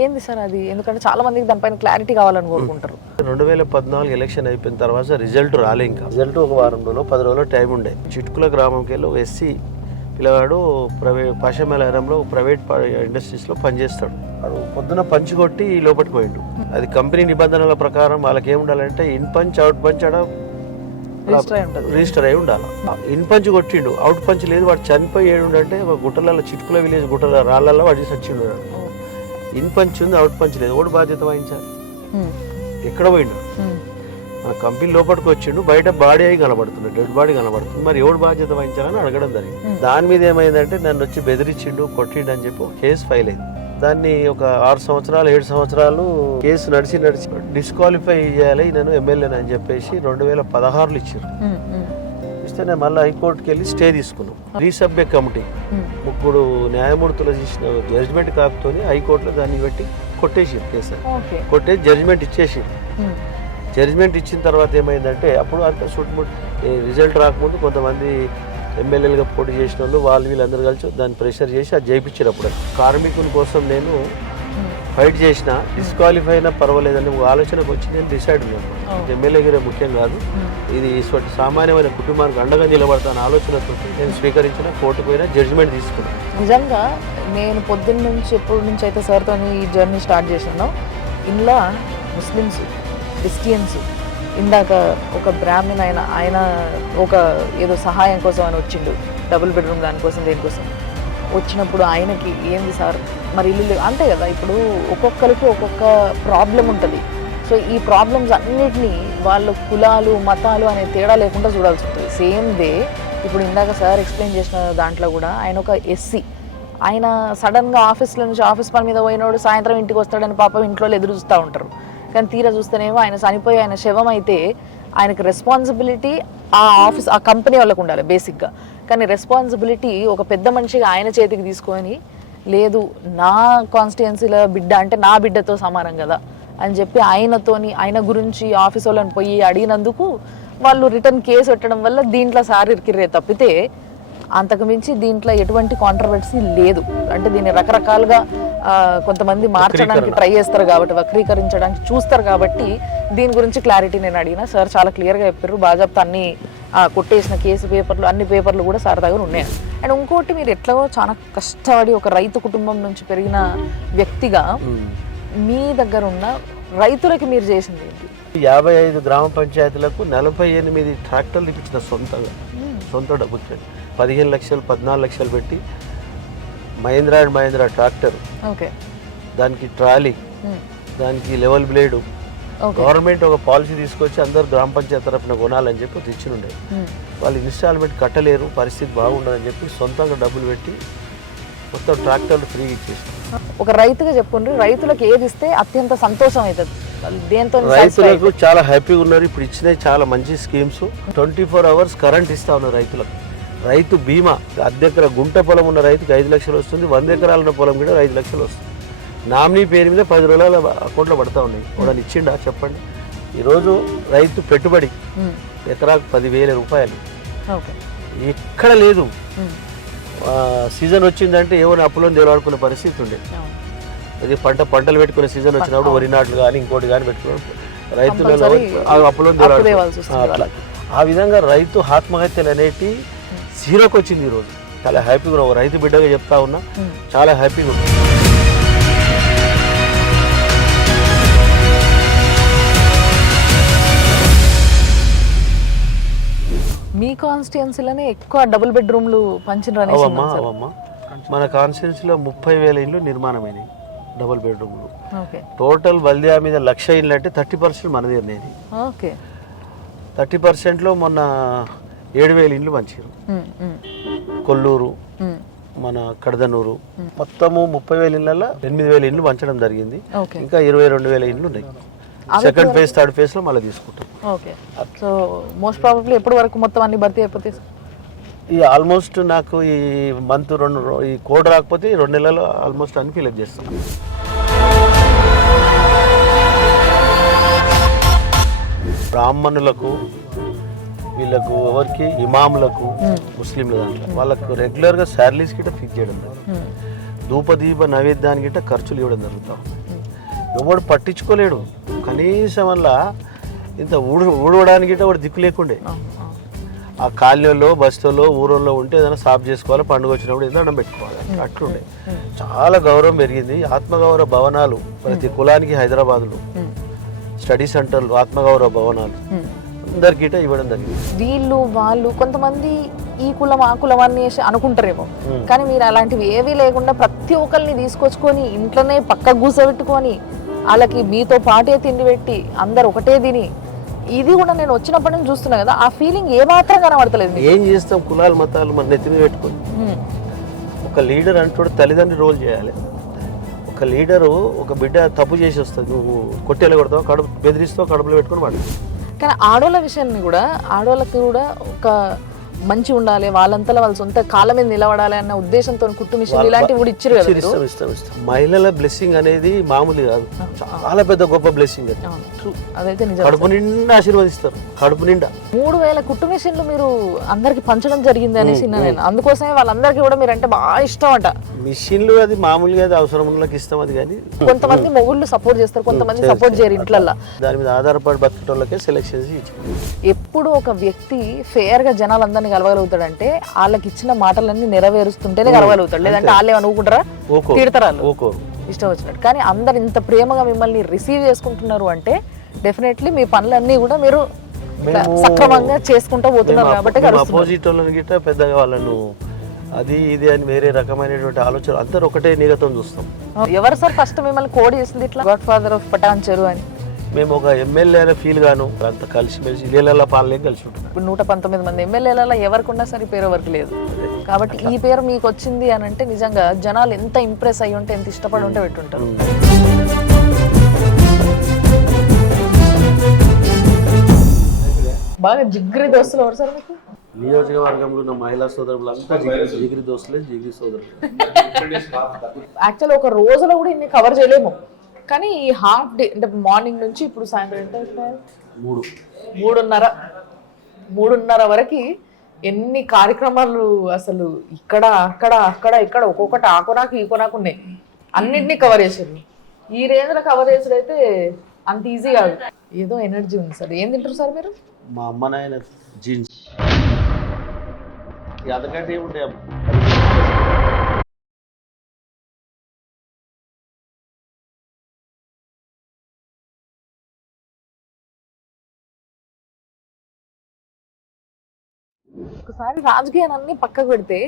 ఏంది సార్ అది? ఎందుకంటే చాలా మందికి దానిపైన క్లారిటీ కావాలని కోరుకుంటారు. 2014 ఎలక్షన్ అయిపోయిన తర్వాత రిజల్ట్ రాలే. ఇంకా రిజల్ట్ ఒక వారం రోజులు 10 రోజులు టైం ఉండే. చిట్కుల గ్రామంకి వెళ్ళి ఒక ఎస్సీ పిల్లగాడు పాషమేళారంలో ప్రైవేట్ ఇండస్ట్రీస్లో పనిచేస్తాడు. వాడు పొద్దున పంచి కొట్టి లోపలికి పోయిండు. అది కంపెనీ నిబంధనల ప్రకారం వాళ్ళకి ఏముండాలంటే ఇన్ పంచ్ అవుట్ పంచ్ ఆడ రిజిస్టర్ అయి ఉండాలి. ఇన్ పంచ్ కొట్టిండు, అవుట్ పంచ్ లేదు. వాడు చనిపోయి ఏడుండంటే గుట్టలలో చిట్కుల విలేజ్ గుట్టల రాళ్ళల్లో వాడి చచ్చిండు. ఇన్ పంచ్ ఉంది, అవుట్ పంచ్ లేదు. ఓడి బాధ్యత వహించాలి. ఎక్కడ పోయిండు? మన కంపెనీ లోపలికి వచ్చిండు, బయట బాడీ అయి కనబడుతుంది, డెడ్ బాడీ కనబడుతుంది. మరి ఎవడు బాధ్యత వహించాలని అడగడం జరిగింది. దాని మీద ఏమైందంటే నన్ను వచ్చి బెదిరించిండు, కొట్టిండు అని చెప్పి కేసు ఫైల్ అయింది. దాన్ని ఒక 6 సంవత్సరాలు 7 సంవత్సరాలు కేసు నడిచి డిస్క్వాలిఫై చేయాలి నేను ఎమ్మెల్యేని అని చెప్పేసి 2016లో ఇచ్చారు. ఇస్తే నేను మళ్ళీ హైకోర్టుకి వెళ్ళి స్టే తీసుకున్నాం. రీసభ్య కమిటీ 3 న్యాయమూర్తులు చేసిన జడ్జిమెంట్ కాకపోతే హైకోర్టులో దాన్ని పెట్టి కొట్టేసి కేసు కొట్టేసి జడ్జిమెంట్ ఇచ్చేసి. జడ్జిమెంట్ ఇచ్చిన తర్వాత ఏమైందంటే అప్పుడు అంత రిజల్ట్ రాకముందు కొంతమంది ఎమ్మెల్యేలుగా పోటీ చేసిన వాళ్ళు వీళ్ళందరూ కలిసి దాన్ని ప్రెషర్ చేసి అది చేయించినప్పుడు కార్మికుల కోసం నేను ఫైట్ చేసిన, డిస్క్వాలిఫై అయినా పర్వాలేదని ఆలోచనకు వచ్చి నేను డిసైడ్ ఉన్నాను. ఎమ్మెల్యేగా ముఖ్యం కాదు, ఇది సామాన్యమైన కుటుంబానికి అండగా నిలబడతాను ఆలోచనతో నేను స్వీకరించిన, కోర్టు పోయిన, జడ్జిమెంట్ తీసుకున్నాను. నిజంగా నేను పొద్దున్న నుంచి ఎప్పటి నుంచి అయితే సార్తో ఈ జర్నీ స్టార్ట్ చేసినానో ఇంట్లో ముస్లిమ్స్, క్రిస్టియన్స్, ఇందాక ఒక బ్రాహ్మణ్ ఆయన ఒక ఏదో సహాయం కోసం అని వచ్చిండు, డబుల్ బెడ్రూమ్ దానికోసం దేనికోసం వచ్చినప్పుడు ఆయనకి ఏంది సార్ మరి ఇల్లు అంతే కదా. ఇప్పుడు ఒక్కొక్కరికి ఒక్కొక్క ప్రాబ్లం ఉంటుంది. సో ఈ ప్రాబ్లమ్స్ అన్నిటినీ వాళ్ళ కులాలు మతాలు అనే తేడా లేకుండా చూడాల్సి ఉంటుంది. సేమ్ డే ఇప్పుడు ఇందాక సార్ ఎక్స్ప్లెయిన్ చేసిన దాంట్లో కూడా ఆయన ఒక ఎస్సీ, ఆయన సడన్గా ఆఫీస్లో నుంచి ఆఫీస్ పని మీద పోయినోడు సాయంత్రం ఇంటికి వస్తాడని పాపం ఇంట్లో ఎదురు చూస్తూ ఉంటారు. కానీ తీరా చూస్తేనేమో ఆయన చనిపోయి ఆయన శవం అయితే ఆయనకు రెస్పాన్సిబిలిటీ ఆ కంపెనీ వాళ్ళకు ఉండాలి బేసిక్గా. కానీ రెస్పాన్సిబిలిటీ ఒక పెద్ద మనిషిగా ఆయన చేతికి తీసుకొని లేదు నా కాన్స్టిట్యుయెన్సీలో బిడ్డ అంటే నా బిడ్డతో సమానం కదా అని చెప్పి ఆయన గురించి ఆఫీస్ వాళ్ళని పోయి అడిగినందుకు వాళ్ళు రిటర్న్ కేసు పెట్టడం వల్ల దీంట్లో సార్ ఇరికిర్రే తప్పితే అంతకుమించి దీంట్లో ఎటువంటి కాంట్రవర్సీ లేదు. అంటే దీన్ని రకరకాలుగా కొంతమంది మార్చడానికి ట్రై చేస్తారు కాబట్టి, వక్రీకరించడానికి చూస్తారు కాబట్టి దీని గురించి క్లారిటీ నేను అడిగిన. సార్ చాలా క్లియర్గా చెప్పారు. బాజాప్తా అన్ని కొట్టేసిన కేసు పేపర్లు అన్ని పేపర్లు కూడా సార్ దగ్గర ఉన్నాయి. అండ్ ఇంకోటి మీరు ఎట్లాగో చాలా కష్టపడి ఒక రైతు కుటుంబం నుంచి పెరిగిన వ్యక్తిగా మీ దగ్గర ఉన్న రైతులకి మీరు చేసింది ఏంటి? 55 గ్రామ పంచాయతీలకు 48 ట్రాక్టర్లు ఇప్పించిన సొంత డబ్బుతో 15 లక్షలు 14 లక్షలు పెట్టి మహేంద్ర ట్రాక్టర్, దానికి ట్రాలీ, దానికి లెవెల్ బ్లేడు గవర్నమెంట్ ఒక పాలసీ తీసుకొచ్చి అందరు గ్రామ పంచాయతీ తరఫున కొనాలని చెప్పి తెచ్చినుండే. వాళ్ళు ఇన్స్టాల్మెంట్ కట్టలేరు, పరిస్థితి బాగుండదని చెప్పి సొంతంగా డబ్బులు పెట్టి మొత్తం ట్రాక్టర్లు ఫ్రీ ఇచ్చేసి. ఒక రైతుగా చెప్పుకుంటే రైతులకు ఏది ఇస్తే అత్యంత సంతోషం అవుతుంది, దేంతో రైతులకు చాలా హ్యాపీగా ఉన్నారు. ఇప్పుడు ఇచ్చినవి చాలా మంచి స్కీమ్స్. 24 hours కరెంట్ ఇస్తా ఉన్నారు రైతులకు. రైతు బీమా, అర్ధెకర గుంట పొలం ఉన్న రైతుకి 5 లక్షలు వస్తుంది, 100 ఎకరాల ఉన్న పొలం కూడా 5 లక్షలు వస్తుంది. నామినీ పేరు మీద 10 రోజుల అకౌంట్లో పడతా ఉన్నాయి. వాడని ఇచ్చిండా చెప్పండి? ఈరోజు రైతు పెట్టుబడి ఎకరాకు 10,000 రూపాయలు ఎక్కడ లేదు. సీజన్ వచ్చిందంటే ఏమైనా అప్పులో దేవాడుకునే పరిస్థితి ఉండే. అది పంటలు పెట్టుకునే సీజన్ వచ్చినప్పుడు వరి నాట్లు కానీ ఇంకోటి కానీ పెట్టుకున్నప్పుడు రైతులలో అప్పులో అట్లా ఆ విధంగా రైతు ఆత్మహత్యలు అనేవి జీరోకి వచ్చింది ఈరోజు. చాలా హ్యాపీగా ఉన్నా, రైతు బిడ్డగా చెప్తా ఉన్నా, చాలా హ్యాపీగా ఉన్నా. మీ కాన్స్టిట్యున్సీలోనే ఎక్కువ డబుల్ బెడ్రూమ్లు పంచిన అవమ్మా మన కాన్స్టిట్యున్సీలో 30,000 ఇళ్ళు నిర్మాణమైనవి డబుల్ బెడ్రూమ్లు. టోటల్ బల్దియా మీద 1,00,000 ఇళ్ళు అంటే 30% మనదే ఉన్నాయి. 30%లో మొన్న 7,000 ఇళ్ళు పంచారు. కొల్లూరు, మన కడదనూరు, మొత్తము 30,000 ఇళ్ళల్లో 8,000 ఇళ్ళు పంచడం జరిగింది. ఇంకా 22,000 ఇళ్ళు ఉన్నాయి. సెకండ్ ఫేజ్ థర్డ్ ఫేజ్ లో మళ్ళీ తీసుకుంటాం. ఓకే, సో మోస్ట్ ప్రాబబ్లీ ఎప్పటి వరకు మొత్తం అన్ని భర్తీ అయిపోతాయి? ఈ ఆల్మోస్ట్ నాకు ఈ మంత్ ఈ కోడ్ రాకపోతే 2 నెలల్లో ఆల్మోస్ట్ అన్ని ఫిల్అప్ చేస్తాం. బ్రాహ్మణులకు, వీళ్ళకు ఎవరికి ఇమాములకు, ముస్లింల దాంట్లో వాళ్ళకు రెగ్యులర్గా శాలరీస్ గిట్ట ఫిక్స్ చేయడం జరుగుతుంది. ధూపదీప నైవేద్యానికి గిట్ట ఖర్చులు ఇవ్వడం జరుగుతాం. ఎవడు పట్టించుకోలేడు. కనీసం వల్ల ఇంత ఊడవడానికి గిట్ట వాడు దిక్కు లేకుండే. ఆ కాలనీలో, బస్తీలో, ఊరోల్లో ఉంటే ఏదైనా సాఫ్ చేసుకోవాలి, పండుగ వచ్చినప్పుడు ఏదో దండం పెట్టుకోవాలి, అట్లుండే. చాలా గౌరవం పెరిగింది. ఆత్మగౌరవ భవనాలు ప్రతి కులానికి హైదరాబాద్లో, స్టడీ సెంటర్లు, ఆత్మగౌరవ భవనాలు అందరికీ ఇవ్వడం జరిగింది. వీళ్ళు వాళ్ళు కొంతమంది ఈ కులం ఆ కులం అని అనుకుంటారేమో, కానీ మీరు అలాంటివి ఏవీ లేకుండా ప్రతి ఒక్కరిని తీసుకొచ్చుకొని ఇంట్లోనే పక్క కూసబెట్టుకొని వాళ్ళకి మీతో పాటే తిండి పెట్టి అందరు ఒకటే తిని, ఇది కూడా నేను వచ్చినప్పటి నుంచి చూస్తున్నా కదా, ఆ ఫీలింగ్ ఏమాత్రం కనబడతలేదు. ఏం చేస్తాం, కులాలు మతాలు మన నెత్తిని పెట్టుకొని. ఒక లీడర్ అంటూ తల్లిదండ్రులు రోల్ చేయాలి. ఒక లీడరు ఒక బిడ్డ తప్పు చేసి వస్తుంది, నువ్వు కొట్టేలా కొడతావు, కడుపు బెదిరిస్తావు, కడుపులో పెట్టుకొని వాడు. కానీ ఆడోళ్ళ విషయాన్ని కూడా, ఆడోళ్ళకి కూడా ఒక మంచి ఉండాలి, వాళ్ళంతా వాళ్ళ సొంత కాళ్ళ మీద నిలబడాలి అన్న ఉద్దేశంతో కుట్టు మిషన్ ఇలాంటివి కూడా ఇచ్చారు కదా. మహిళల బ్లెస్సింగ్ అనేది మామూలు కాదు, చాలా పెద్ద గొప్ప బ్లెస్సింగ్. అదైతే నిజం. కడుపు నిండా ఆశీర్వదిస్తారు, కడుపు నిండా. 3,000 కుట్టు మిషన్లు మీరు అందరికి పంచడం జరిగింది అనేసి నేను. అందుకోసమే వాళ్ళందరికీ కూడా మీరు అంటే బాగా ఇష్టం అంట. మిషన్లు అది మామూలుగా అది అవసరం ఉన్నకి ఇష్టం, అది కానీ కొంతమంది మొగుళ్ళు సపోర్ట్ చేస్తారు, కొంతమంది సపోర్ట్ చేయరు ఇంట్లల్లో. దాని మీద ఆధారపడి బతికేటోళ్ళకే సెలెక్షన్ ఇచ్చింది. ఎప్పుడు ఒక వ్యక్తి ఫేర్ గా జనాలందరినీ కలవగలుగుతాడంటే వాళ్ళకి ఇచ్చిన మాటలన్నీ నెరవేరుస్తుంటేనే కలవగలుగుతాడు. లేదంటే వాళ్ళు ఏమైనా ఊకుంటారా, తిడతారా, ఇష్టం వచ్చినట్టు. కానీ అందరు ఇంత ప్రేమగా మిమ్మల్ని రిసీవ్ చేసుకుంటున్నారు అంటే డెఫినెట్లీ మీ పనులన్నీ కూడా మీరు సక్రమంగా చేసుకుంటూ పోతున్నారు కాబట్టి. అపోజిట్ వాళ్ళని గిట్ట పెద్దగా వాళ్ళను అది ఇది అని వేరే రకమైనటువంటి ఆలోచన, అందరు ఒకటే నిగతం చూస్తాం. ఎవరు సార్ ఫస్ట్ మిమ్మల్ని కోడ్ చేసింది ఇట్లా గాడ్ ఫాదర్ ఆఫ్ పటాన్ చెరు అని? మేము ఒక ఎమ్మెల్యే అనే ఫీల్ గాను అంత కలిసిమెలిసి ఇళ్ళ పాలనే కలిసి ఉంటాం. ఇప్పుడు 119 మంది ఎమ్మెల్యేలలో ఎవరికి ఉన్నా సరే పేరు ఎవరికి లేదు. కాబట్టి ఈ పేరు మీకు వచ్చింది అని అంటే నిజంగా జనాలు ఎంత ఇంప్రెస్ అయ్యి ఉంటే, ఎంత ఇష్టపడి ఉంటే పెట్టుంటారు. బాగా జిగ్రి దోస్తులు ఎవరు సార్ మీకు? నియోజకవర్గంలో ఉన్న మహిళా సోదరులు అంతా జిగిరి దోస్తులే, జిగిరి సోదరులు. యాక్చువల్ ఒక రోజులో కూడా ఇన్ని కవర్ చేయలేము, కానీ ఈ హాఫ్ డే అంటే మార్నింగ్ నుంచి ఇప్పుడు సాయంత్రం ఎంత 3:30 వరకు ఎన్ని కార్యక్రమాలు అసలు ఇక్కడ అక్కడ అక్కడ ఇక్కడ ఒక్కొక్కటి ఆ కొనాకు ఈ కొనాకు ఉన్నాయి, అన్నింటినీ కవర్ చేసారు. ఈ రేంజ్లో కవర్ చేసుడు అయితే అంత ఈజీ కాదు. ఏదో ఎనర్జీ ఉంది సార్. ఏం తింటారు సార్ మీరు? మా అమ్మ నాయన జీన్స్ అంతకంటే ఏముంటాయి. ఒకసారి రాజకీయాన్ని పక్కకు పెడితే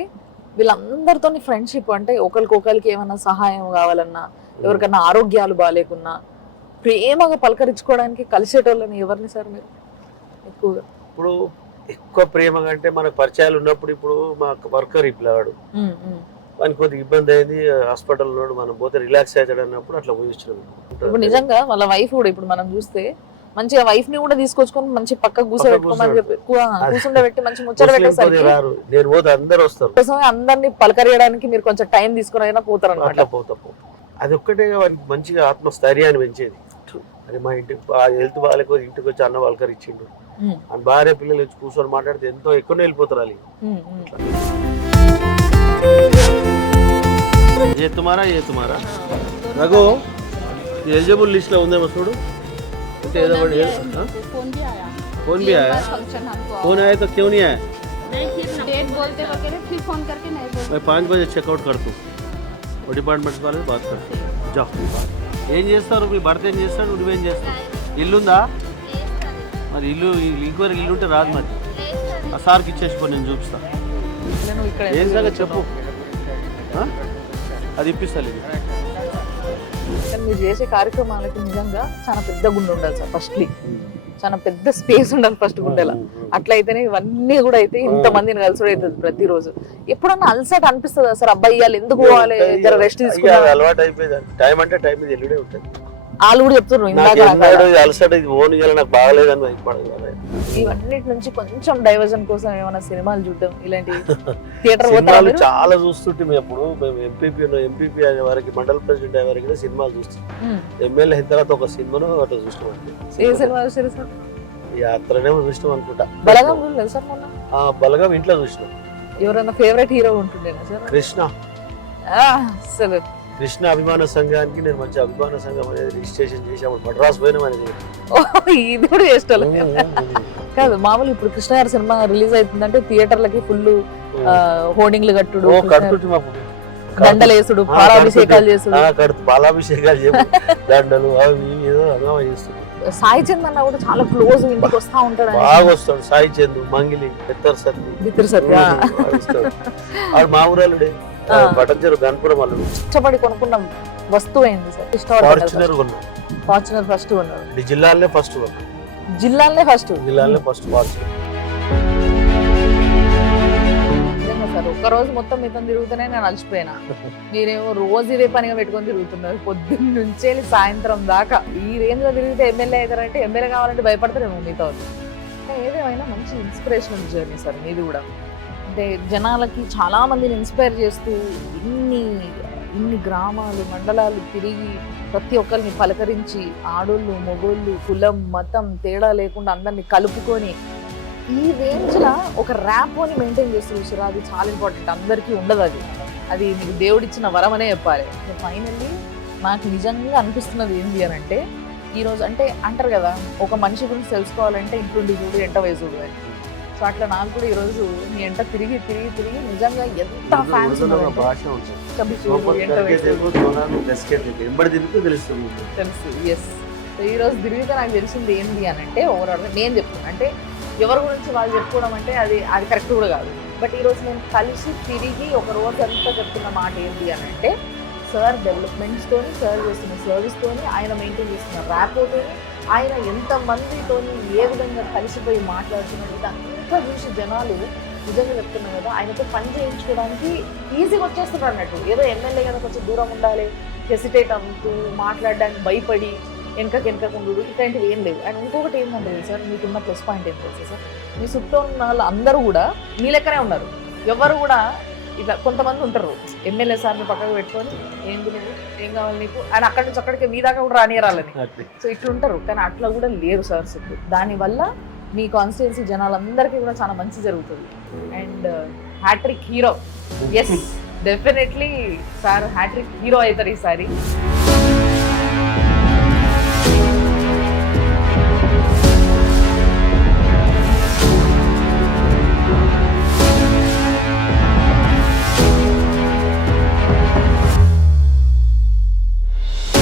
వీళ్ళందరితో ఫ్రెండ్షిప్ అంటే ఒకరికి ఏమైనా సహాయం కావాలన్నా, ఎవరికన్నా ఆరోగ్యాలు బాగాలేకున్నా ప్రేమగా పలకరించుకోవడానికి కలిసేటోళ్ళని ఎవరిని సార్ మీరు ఎక్కువగా? ఇప్పుడు ఎక్కువ ప్రేమగా అంటే మనకు పరిచయాలు ఉన్నప్పుడు, ఇప్పుడు మా వర్కర్ ఇట్లాడు వానికి కొద్దిగా ఇబ్బంది అయింది, హాస్పిటల్ ఉన్నాడు, మనం పోతే రిలాక్స్ అవుతాడు అన్నప్పుడు అట్లా ఊహించడం. ఇప్పుడు నిజంగా వాళ్ళ వైఫ్ కూడా ఇప్పుడు మనం చూస్తే మంచిగా వైఫ్ ని కూడా తీసుకొచ్చుకొని మంచి పక్క కూర్చోబెట్టుకోమని చెప్పి కూర్చుండబెట్టి మంచి ముచ్చట పెట్టేసరికి నేను పోతే అందరు వస్తారు. అందరినీ పలకరియడానికి మీరు కొంచెం టైం తీసుకుని అయినా పోతారు అన్నమాట. అది ఒక్కటే వానికి మంచిగా ఆత్మస్థైర్యాన్ని పెంచేది. అది మా ఇంటికి హెల్త్ బాగాలేకో ఇంటికి వచ్చి అన్న వాళ్ళకర్ ఇచ్చిండు, భార్య పిల్లలు వచ్చి కూర్చొని మాట్లాడితే ఎంతో ఎక్కువనే వెళ్ళిపోతారు. అది ఏ తుమారా రఘు ఎలిజిబుల్ లిస్ట్ లో ఉందేమో చూడు. फोन भी आया? फोन आया तो क्यों नहीं आया? बोलते वगैरह फिर फोन करके नहीं बोलते। मैं 5 बजे चेकआउट कर दूँ और डिपार्टमेंट वाले बात करते जा ఏం చేస్తారు మీ భర్త ఏం చేస్తాడు నువ్వేం చేస్తావు ఇల్లుందా మరి ఇల్లు ఇంకోరికి ఇల్లు ఉంటే రాదు మరి ఆ సార్కి ఇచ్చేసిపో నేను చూపిస్తాను ఏం సంగతి చెప్పు అది ఇప్పిస్తాను కానీ మీరు చేసే కార్యక్రమాలకి నిజంగా చాలా పెద్ద గుండె ఉండాలి సార్ ఫస్ట్లీ చాలా పెద్ద స్పేస్ ఉండాలి ఫస్ట్ గుండెలా అట్లయితేనే ఇవన్నీ కూడా అయితే ఇంత మందిని కలిసి అవుతుంది ప్రతిరోజు ఎప్పుడన్నా అలసట అనిపిస్తుందా సార్ అబ్బాయి ఇవ్వాలి ఎందుకు పోవాలి జర రెస్ట్ తీసుకోవాలి అలవాటు అయిపోయింది టైం అంటే టైం ఇది ఎల్లుడే ఉంటుంది వాళ్ళు కూడా చెప్తున్నారు ఇందాక అలసట ఇది ఓన్ ఇవ్వాలి నాకు బాగలేదని భయపడదు ఇవన్నిటి నుంచి కొంచెం డైవర్జన్ కోసం ఏమైనా సినిమాలు చూడడం ఇలాంటి థియేటర్ సినిమాలు చాలా చూస్తుంటే అప్పుడు మేము ఎంపీపీ అనే వారికి మండల ప్రెసిడెంట్ అయ్యే వారికి సినిమాలు చూస్తాం ఎమ్మెల్యే అయిన తర్వాత ఒక సినిమాను అట్లా చూస్తాం ఏ సినిమా చూసారు సార్ యాత్రనేమో చూస్తాం అనుకుంటా బలగం చూడలేదు సార్ మొన్న బలగం ఇంట్లో చూసినాం ఎవరైనా ఫేవరెట్ హీరో ఉంటుండేనా సార్ కృష్ణ అసలు కృష్ణ అభిమాన సంఘానికి నేను మంచి అభిమాన సంఘం అనేది రిజిస్ట్రేషన్ చేసి అప్పుడు మద్రాసు పోయినాం అనేది ఇది కూడా చేస్తాను కాదు మామూలు ఇప్పుడు కృష్ణ గారి సినిమా రిలీజ్ అవుతుందంటే థియేటర్లకి ఫుల్ హోర్డింగ్లు కట్టుడు దండలేసుడు పాలాభిషేకాలు చేసుడు పాలాభిషేకాలు దండలు అవి ఏదో అలా చేస్తుంది సాయి చంద్ అన్న కూడా చాలా క్లోజ్ ఇంటికి వస్తా ఉంటాడు బాగా వస్తాడు సాయి చంద్ మంగిలి బిత్తర్ సత్య మా ఊరాలుడే పటంచెరు గన్పురం వాళ్ళు ఇష్టపడి కొనుక్కున్న వస్తువు ఏంది సార్ ఫార్చునర్ కొన్నాం ఫార్చునర్ ఫస్ట్ కొన్నారు జిల్లాలనే ఫస్ట్ కొన్నాం జిల్లాలనే ఫస్ట్ ఫార్చునర్ నిజంగా సార్ ఒక్క రోజు మొత్తం మితం తిరుగుతూనే నేను అలసిపోయినా మీరేమో రోజు ఇదే పనిగా పెట్టుకొని తిరుగుతున్నారు పొద్దున్న నుంచి సాయంత్రం దాకా ఈ రేంజ్ లో తిరిగితే ఎమ్మెల్యే అవుతారంటే ఎమ్మెల్యే కావాలంటే భయపడతారేమో మీతో ఏదేమైనా మంచి ఇన్స్పిరేషనల్ జర్నీ సార్ మీది కూడా అంటే జనాలకి చాలా మందిని ఇన్స్పైర్ చేస్తూ ఇన్ని గ్రామాలు మండలాలు తిరిగి ప్రతి ఒక్కరిని పలకరించి ఆడోళ్ళు మొగోళ్ళు కులం మతం తేడా లేకుండా అందరినీ కలుపుకొని ఈ రేంజ్లో ఒక ర్యాప్ని మెయింటైన్ చేస్తూ చూసారు అది చాలా ఇంపార్టెంట్ అందరికీ ఉండదు అది మీకు దేవుడిచ్చిన వరం అనే చెప్పాలి ఫైనల్లీ నాకు నిజంగా అనిపిస్తున్నది ఏంటి అని అంటే ఈరోజు అంటే అంటారు కదా ఒక మనిషి గురించి తెలుసుకోవాలంటే ఇంట్లో చూడు ఎంట వయసు చూడు అని సో అట్లా నాకు కూడా ఈరోజు మీ ఎంట తిరిగి నిజంగా ఎంత ఫ్యాన్స్ తెలుసు ఎస్ సో ఈరోజు తిరిగితే నాకు తెలిసింది ఏంటి అని అంటే ఓవరాల్ నేను చెప్తాను అంటే ఎవరి గురించి వాళ్ళు చెప్పుకోవడం అంటే అది కరెక్ట్ కూడా కాదు బట్ ఈరోజు నేను కలిసి తిరిగి ఒక రోజు అంతా చెప్తున్న మాట ఏంటి అని అంటే సార్ డెవలప్మెంట్స్తోని సార్ చేస్తున్న సర్వీస్తోని ఆయన మెయింటైన్ చేస్తున్న ర్యాపోతోని ఆయన ఎంతమందితోని ఏ విధంగా కలిసిపోయి మాట్లాడుతున్నారు ఇదంతా చూసి జనాలు నిజంగా చెప్తున్నారు కదా ఆయనతో పని చేయించుకోవడానికి ఈజీగా వచ్చేస్తున్నారు అన్నట్టు ఏదో ఎమ్మెల్యే కదా కొంచెం దూరం ఉండాలి హెసిటేట్ అవుతూ మాట్లాడడానికి భయపడి వెనకకుండు ఇట్లాంటివి ఏం లేవు అండ్ ఇంకొకటి ఏంటంటే సార్ మీకున్న ప్లస్ పాయింట్ ఏం తెలుసు సార్ మీ చుట్టూ ఉన్న వాళ్ళు అందరూ కూడా మీ లెక్కనే ఉన్నారు ఎవరు కూడా ఇట్లా కొంతమంది ఉంటారు ఎమ్మెల్యే సార్ని పక్కకు పెట్టుకొని ఏంది నువ్వు ఏం కావాలి నీకు ఆయన అక్కడి నుంచి అక్కడికి మీ దాకా కూడా రానియరాలని సో ఇట్లుంటారు కానీ అట్లా కూడా లేరు సార్ చుట్టూ దానివల్ల మీ కాన్స్టిట్యున్సీ జనాలందరికీ కూడా చాలా మంచి జరుగుతుంది and hat trick hero as definitely sir hat trick hero అవుతారు ఈసారి